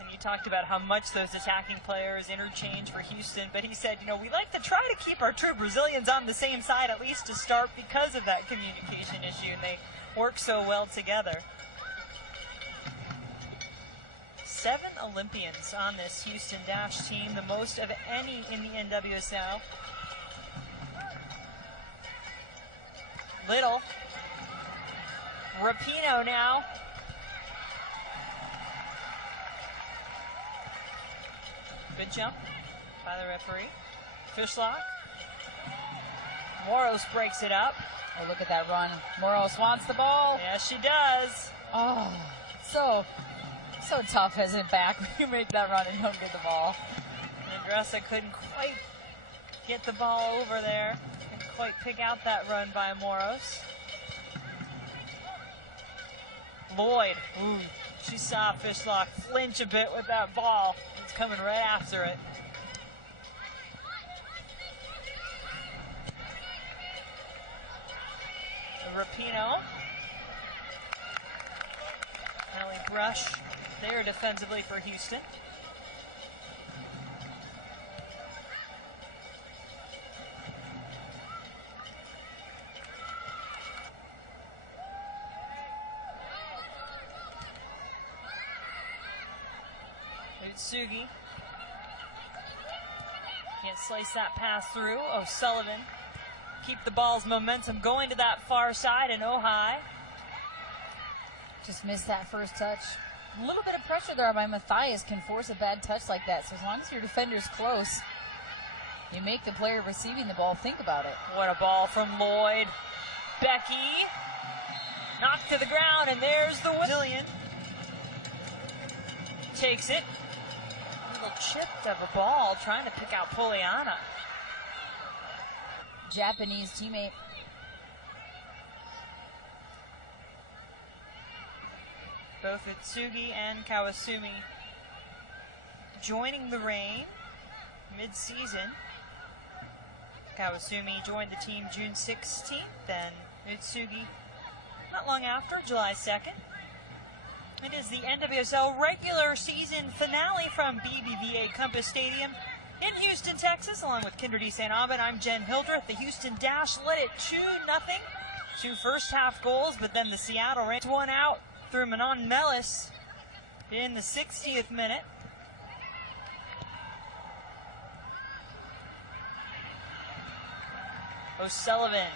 And you talked about how much those attacking players interchange for Houston, but he said, we like to try to keep our two Brazilians on the same side at least to start because of that communication issue, and they work so well together. 7 Olympians on this Houston Dash team, the most of any in the NWSL. Little. Rapinoe now. Good jump by the referee. Fishlock. Moros breaks it up. Oh, look at that run. Moros wants the ball. Yes, she does. Oh, so tough as it back when you make that run and don't get the ball. Andressa couldn't quite get the ball over there. Couldn't quite pick out that run by Moros. Lloyd. Ooh, she saw Fishlock flinch a bit with that ball. It's coming right after it. Rapinoe. Ellie Brush there defensively for Houston. Utsugi can't slice that pass through. O'Sullivan keep the ball's momentum going to that far side, and Ojai just missed that first touch. A little bit of pressure there by Matthias can force a bad touch like that. So as long as your defender's close, you make the player receiving the ball think about it. What a ball from Lloyd. Becky knocked to the ground, and there's the Brazilian. Takes it. A little chipped of a ball, trying to pick out Poliana. Japanese teammate. Both Itsugi and Kawasumi joining the reign mid-season. Kawasumi joined the team June 16th, and Itsugi not long after, July 2nd. It is the NWSL regular season finale from BBVA Compass Stadium in Houston, Texas, along with Kindred E. St. Aubin. I'm Jen Hildreth. The Houston Dash led it 2-0. 2 first-half goals, but then the Seattle ran one out through Manon Mellis in the 60th minute. O'Sullivan.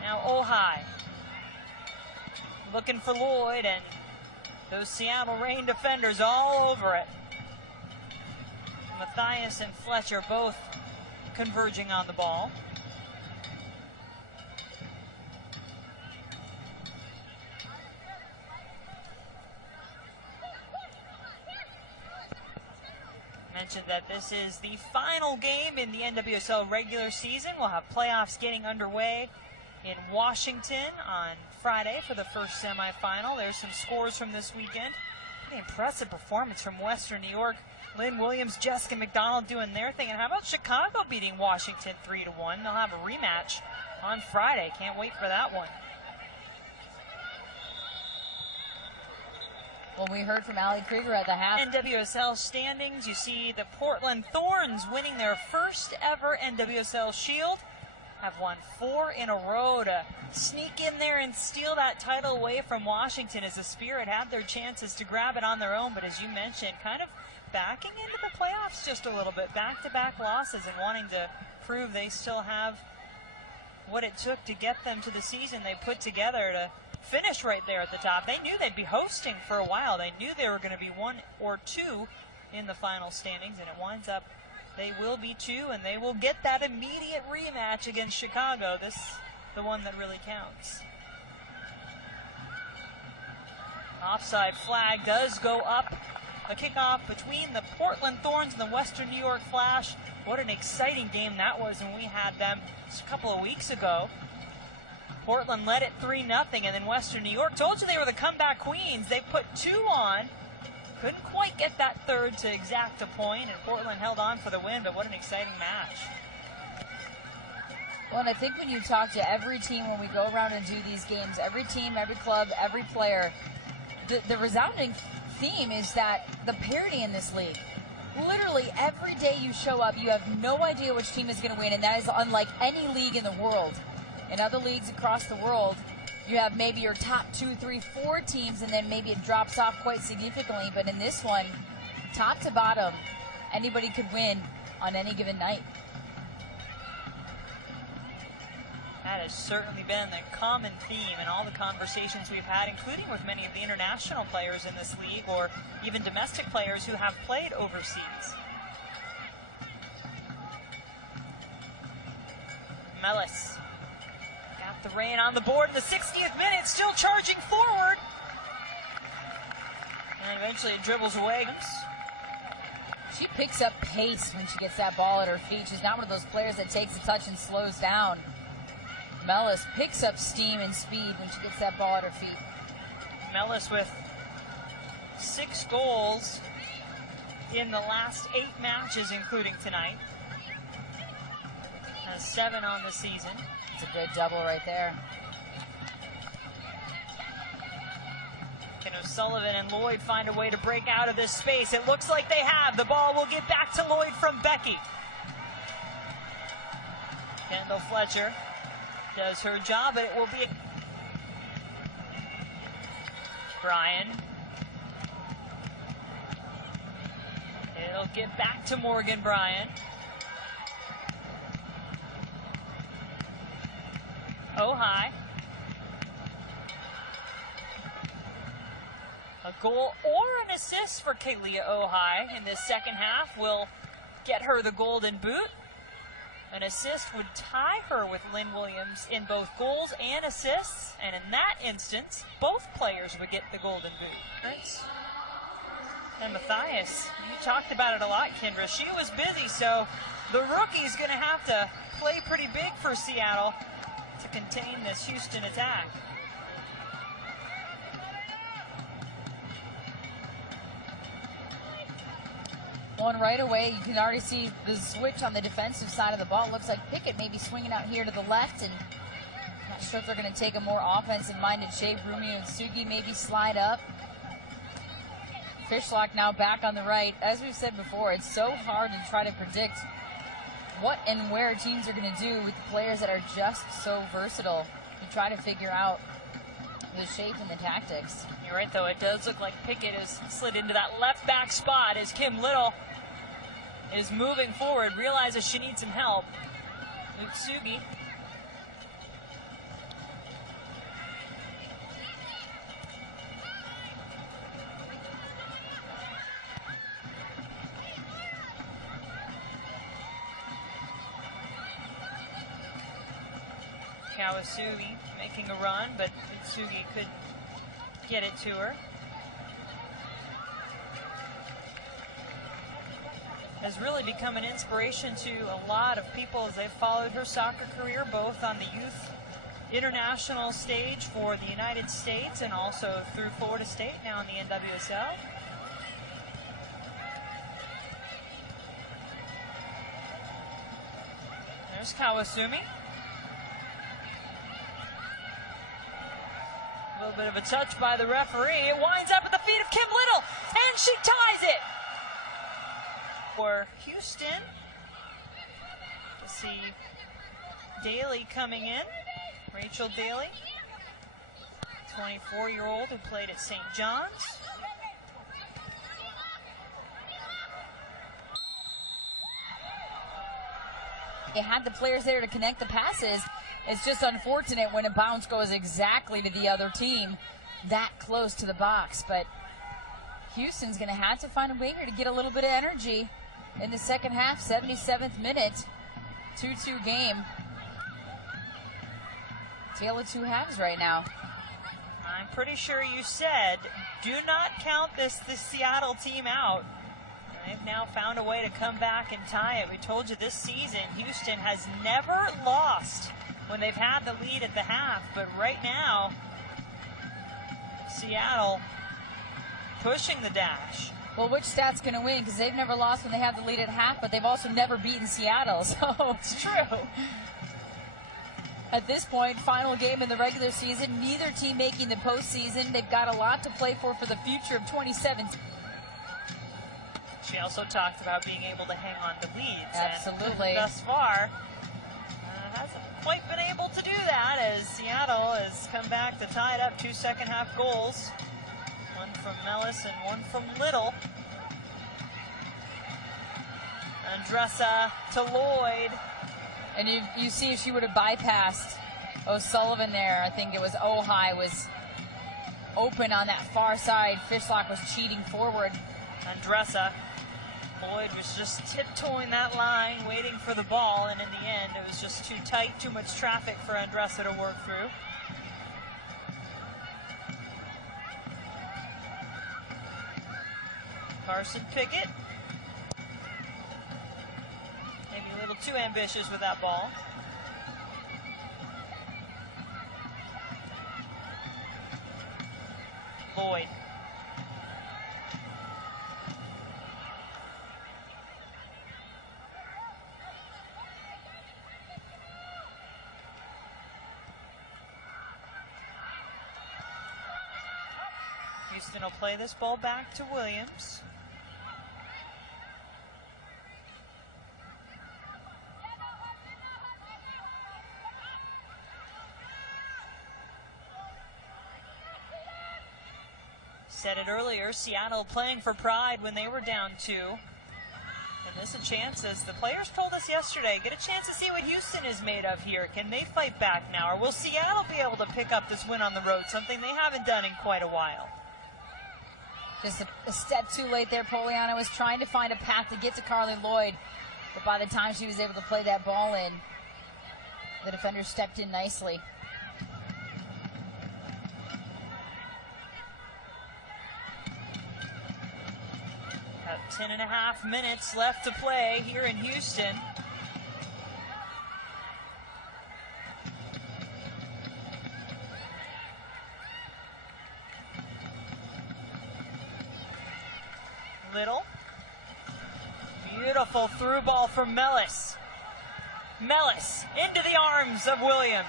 Now Ojai. Looking for Lloyd, and those Seattle Reign defenders all over it. Matthias and Fletcher both converging on the ball. Mentioned that this is the final game in the NWSL regular season. We'll have playoffs getting underway in Washington on Friday for the first semifinal. There's some scores from this weekend. Pretty impressive performance from Western New York Lynn Williams, Jessica McDonald doing their thing. And how about Chicago beating Washington 3-1? They'll have a rematch on Friday. Can't wait for that one. Well, we heard from Allie Krieger at the half. NWSL standings, you see the Portland Thorns winning their first ever NWSL Shield. Have won 4 in a row to sneak in there and steal that title away from Washington, as the Spirit had their chances to grab it on their own. But as you mentioned, kind of backing into the playoffs just a little bit. Back-to-back losses and wanting to prove they still have what it took to get them to the season they put together to finish right there at the top. They knew they'd be hosting for a while. They knew they were going to be 1 or 2 in the final standings, and it winds up they will be 2, and they will get that immediate rematch against Chicago. This the one that really counts. Offside flag does go up. A kickoff between the Portland Thorns and the Western New York Flash. What an exciting game that was when we had them just a couple of weeks ago. Portland led it 3-0, and then Western New York, told you they were the comeback queens. They put 2 on. Couldn't quite get that third to exact a point, and Portland held on for the win, but what an exciting match. Well, and I think when you talk to every team when we go around and do these games, every team, every club, every player, the resounding theme is that the parity in this league. Literally every day you show up, you have no idea which team is going to win, and that is unlike any league in the world. In other leagues across the world, you have maybe your top 2, 3, 4 teams, and then maybe it drops off quite significantly. But in this one, top to bottom, anybody could win on any given night. That has certainly been the common theme in all the conversations we've had, including with many of the international players in this league, or even domestic players who have played overseas. Mellis got the rain on the board in the 60th minute, still charging forward. And eventually it dribbles away. She picks up pace when she gets that ball at her feet. She's not one of those players that takes a touch and slows down. Mellis picks up steam and speed when she gets that ball at her feet. Mellis with 6 goals in the last 8 matches, including tonight. Has 7 on the season. It's a good double right there. Can O'Sullivan and Lloyd find a way to break out of this space? It looks like they have. The ball will get back to Lloyd from Becky. Kendall Fletcher does her job, but it will be Bryan. It'll get back to Morgan Bryan. Ojai. A goal or an assist for Kalia Ojai in this second half will get her the golden boot. An assist would tie her with Lynn Williams in both goals and assists, and in that instance, both players would get the golden boot. Right? And Matthias, you talked about it a lot, Kendra. She was busy, so the rookie's going to have to play pretty big for Seattle to contain this Houston attack. One right away, you can already see the switch on the defensive side of the ball. It looks like Pickett may be swinging out here to the left, and not sure if they're going to take a more offensive-minded shape. Rumi and Sugi maybe slide up. Fishlock now back on the right. As we've said before, it's so hard to try to predict what and where teams are going to do with the players that are just so versatile. You try to figure out the shape and the tactics. You're right, though. It does look like Pickett has slid into that left back spot as Kim Little is moving forward, realizes she needs some help. Utsugi. Kawasugi making a run, but Utsugi could get it to her. Has really become an inspiration to a lot of people as they've followed her soccer career, both on the youth international stage for the United States and also through Florida State, now in the NWSL. There's Kawasumi. A little bit of a touch by the referee. It winds up at the feet of Kim Little, and she ties it. For Houston, to see Daly coming in. Rachel Daly, 24-year-old who played at St. John's. They had the players there to connect the passes. It's just unfortunate when a bounce goes exactly to the other team that close to the box. But Houston's going to have to find a way here to get a little bit of energy in the second half, 77th minute, 2-2 game. Tale of two halves right now. I'm pretty sure you said, do not count this Seattle team out. They've now found a way to come back and tie it. We told you this season, Houston has never lost when they've had the lead at the half, but right now, Seattle pushing the dash. Well, which stat's going to win? Because they've never lost when they have the lead at half, but they've also never beaten Seattle, so it's true. At this point, final game in the regular season, neither team making the postseason. They've got a lot to play for the future of 2017. She also talked about being able to hang on to leads. Absolutely. And thus far, hasn't quite been able to do that as Seattle has come back to tie it up. 2 second-half goals. One from Mellis and one from Little. Andressa to Lloyd. And you see if she would have bypassed O'Sullivan there. I think it was Ojai was open on that far side. Fishlock was cheating forward. Andressa. Lloyd was just tiptoeing that line, waiting for the ball, and in the end, it was just too tight, too much traffic for Andressa to work through. Carson Pickett. Maybe a little too ambitious with that ball. Lloyd. Houston will play this ball back to Williams. Said it earlier, Seattle playing for pride when they were down 2. And this a chance, as the players told us yesterday, get a chance to see what Houston is made of here. Can they fight back now, or will Seattle be able to pick up this win on the road, something they haven't done in quite a while? Just a step too late there. Poliana was trying to find a path to get to Carly Lloyd, but by the time she was able to play that ball in, the defender stepped in nicely. About 10.5 minutes left to play here in Houston. Little. Beautiful through ball from Mellis. Mellis into the arms of Williams.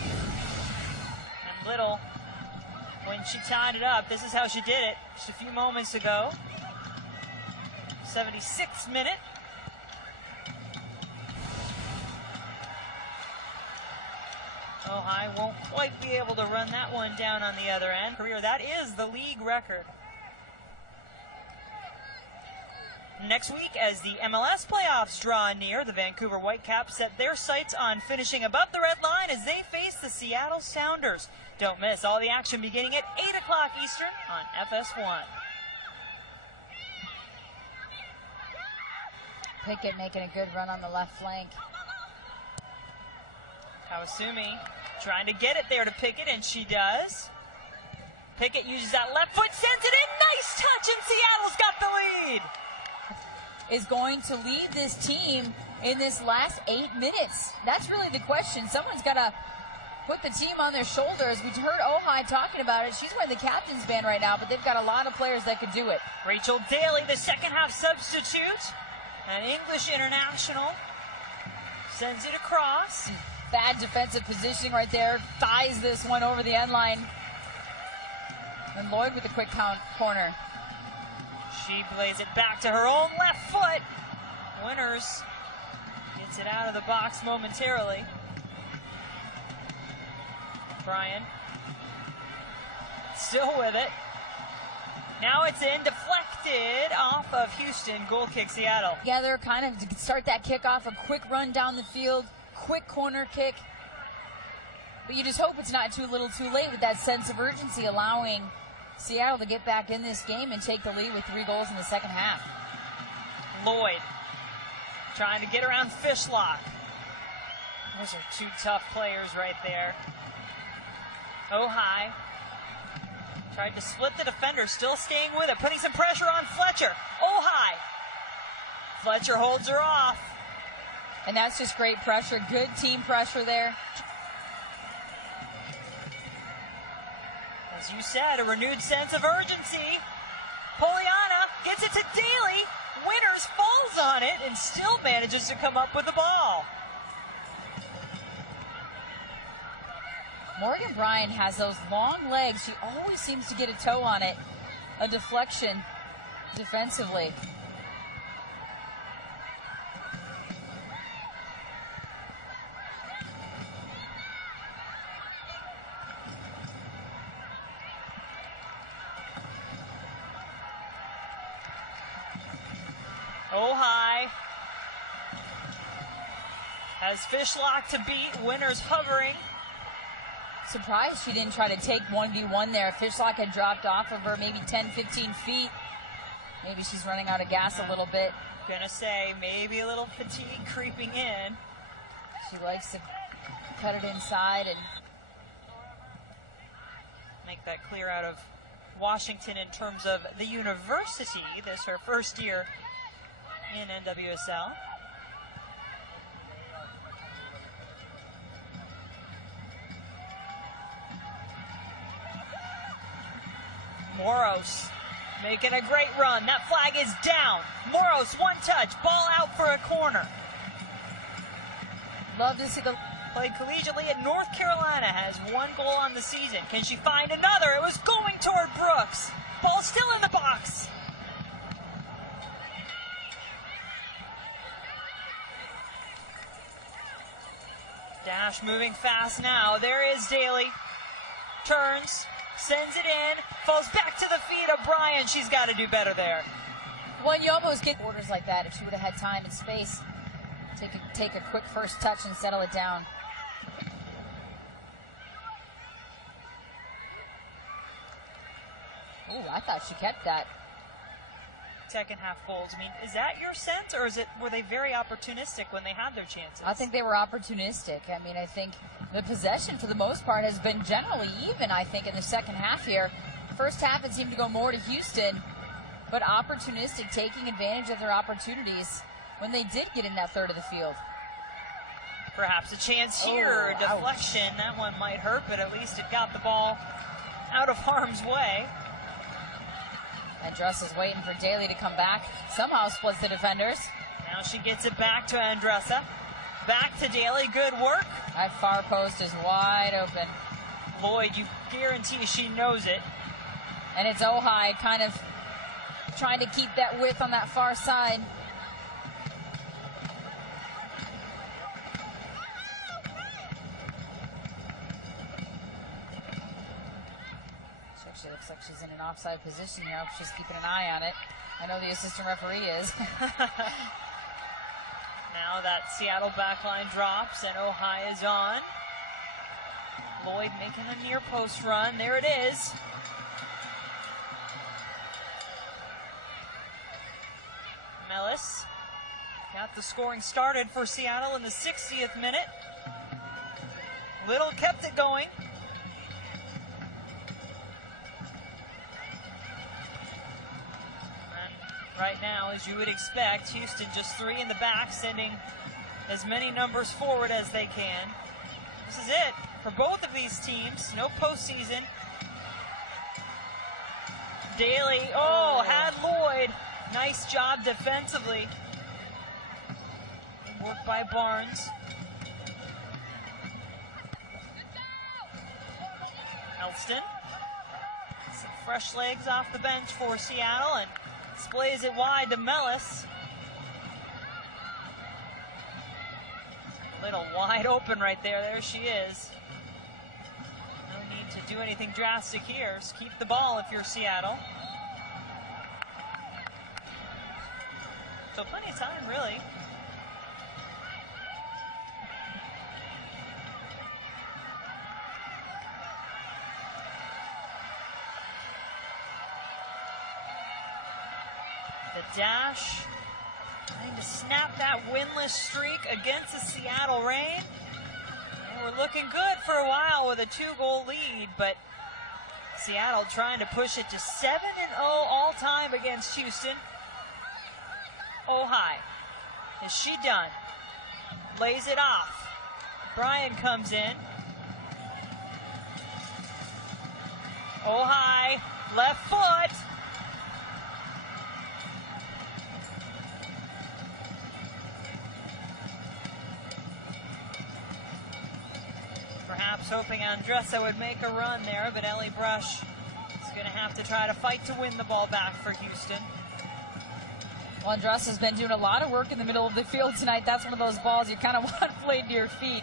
And Little, when she tied it up, this is how she did it just a few moments ago. 76th minute. Ojai won't quite be able to run that one down on the other end. That is the league record. Next week, as the MLS playoffs draw near, the Vancouver Whitecaps set their sights on finishing above the red line as they face the Seattle Sounders. Don't miss all the action beginning at 8 o'clock Eastern on FS1. Pickett making a good run on the left flank. Kawasumi trying to get it there to Pickett, and she does. Pickett uses that left foot, sends it in. Nice touch, and Seattle's got the lead. Is going to lead this team in this last 8 minutes? That's really the question. Someone's got to put the team on their shoulders. We heard Ojai talking about it. She's wearing the captain's band right now, but they've got a lot of players that could do it. Rachel Daly, the second half substitute, an English international, sends it across. Bad defensive positioning right there. Thighs this one over the end line. And Lloyd with a quick corner. She plays it back to her own left foot. Winters gets it out of the box momentarily. Bryan still with it. Now it's in, deflected off of Houston. Goal kick Seattle. Together, kind of to start that kickoff, a quick run down the field, quick corner kick. But you just hope it's not too little too late with that sense of urgency, allowing Seattle to get back in this game and take the lead with 3 goals in the second half. Lloyd trying to get around Fishlock. Those are 2 tough players right there. Ojai tried to split the defender, still staying with it, putting some pressure on Fletcher. Ojai. Fletcher holds her off. And that's just great pressure, good team pressure there. As you said, a renewed sense of urgency. Poliana gets it to Daly. Winters falls on it and still manages to come up with the ball. Morgan Bryan has those long legs. She always seems to get a toe on it. A deflection defensively. Ojai has Fishlock to beat. Winters hovering. Surprised she didn't try to take 1v1 there. Fishlock had dropped off of her maybe 10-15 feet. Maybe she's running out of gas a little bit. Gonna say maybe a little fatigue creeping in. She likes to cut it inside and make that clear out of Washington in terms of the university. This is her first year in NWSL. Moros making a great run. That flag is down. Moros, one touch, ball out for a corner. Love to see the played collegiately at North Carolina, has 1 goal on the season. Can she find another? It was going toward Brooks. Ball still in the box. Dash moving fast now. There is Daly. Turns, sends it in, falls back to the feet of Bryan. She's got to do better there. Well, you almost get orders like that if she would have had time and space. Take a quick first touch and settle it down. Ooh, I thought she kept that. Second half goals. I mean, is that your sense, or were they very opportunistic when they had their chances? I think they were opportunistic. I mean, I think the possession for the most part has been generally even, I think, in the second half here. First half it seemed to go more to Houston, but opportunistic, taking advantage of their opportunities when they did get in that third of the field. Perhaps a chance here, deflection. Ouch. That one might hurt, but at least it got the ball out of harm's way. Andressa's waiting for Daly to come back. Somehow splits the defenders. Now she gets it back to Andressa. Back to Daly, good work. That far post is wide open. Lloyd, you guarantee she knows it. And it's Ojai kind of trying to keep that width on that far side. She looks like she's in an offside position here. I hope she's keeping an eye on it. I know the assistant referee is. Now that Seattle backline drops and Ojai is on. Lloyd making a near post run. There it is. Mellis got the scoring started for Seattle in the 60th minute. Little kept it going. Right now, as you would expect, Houston just 3 in the back, sending as many numbers forward as they can. This is it. for both of these teams. No postseason. Daly, had Lloyd. Nice job defensively. Work by Barnes. Elston. Some fresh legs off the bench for Seattle and displays it wide to Mellis. Little wide open right there. There she is. No need to do anything drastic here. Just keep the ball if you're Seattle. So plenty of time, really. The dash. Trying to snap that winless streak against the Seattle Reign. They were looking good for a while with a 2-goal lead, but Seattle trying to push it to 7-0 all-time against Houston. Ohai, is she done? Lays it off. Bryan comes in. Ohai, left foot. Perhaps hoping Andressa would make a run there, but Ellie Brush is going to have to try to fight to win the ball back for Houston. Well, Andressa's been doing a lot of work in the middle of the field tonight. That's one of those balls you kind of want played to your feet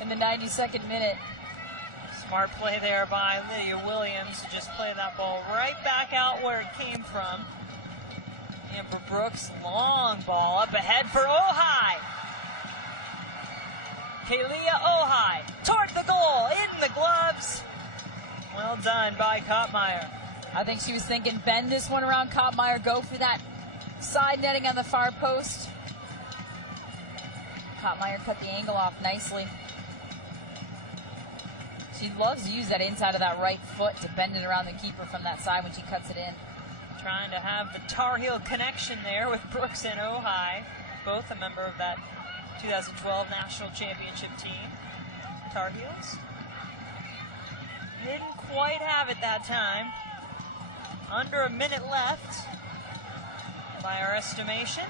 in the 92nd minute. Smart play there by Lydia Williams to just play that ball right back out where it came from. Amber Brooks, long ball up ahead for Ohai. Kalia Ohai toward the goal, in the gloves. Well done by Kottmeyer. I think she was thinking bend this one around Kottmeyer, go for that side netting on the far post. Kottmeyer cut the angle off nicely. She loves to use that inside of that right foot to bend it around the keeper from that side when she cuts it in. Trying to have the Tar Heel connection there with Brooks and Ohai, both a member of that 2012 National Championship team. Tar Heels. Didn't quite have it that time. Under a minute left by our estimation.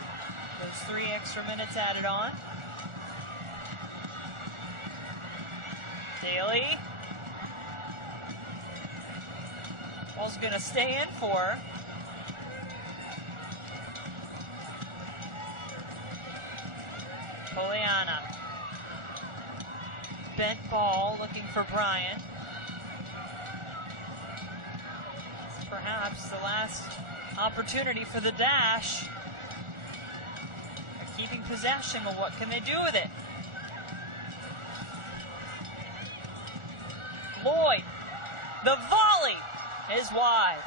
Those 3 extra minutes added on. Daly. Ball's going to stay in for her. Poliana. Bent ball, looking for Bryan. Perhaps the last opportunity for the dash. They're keeping possession, but what can they do with it? Lloyd, the volley is wide.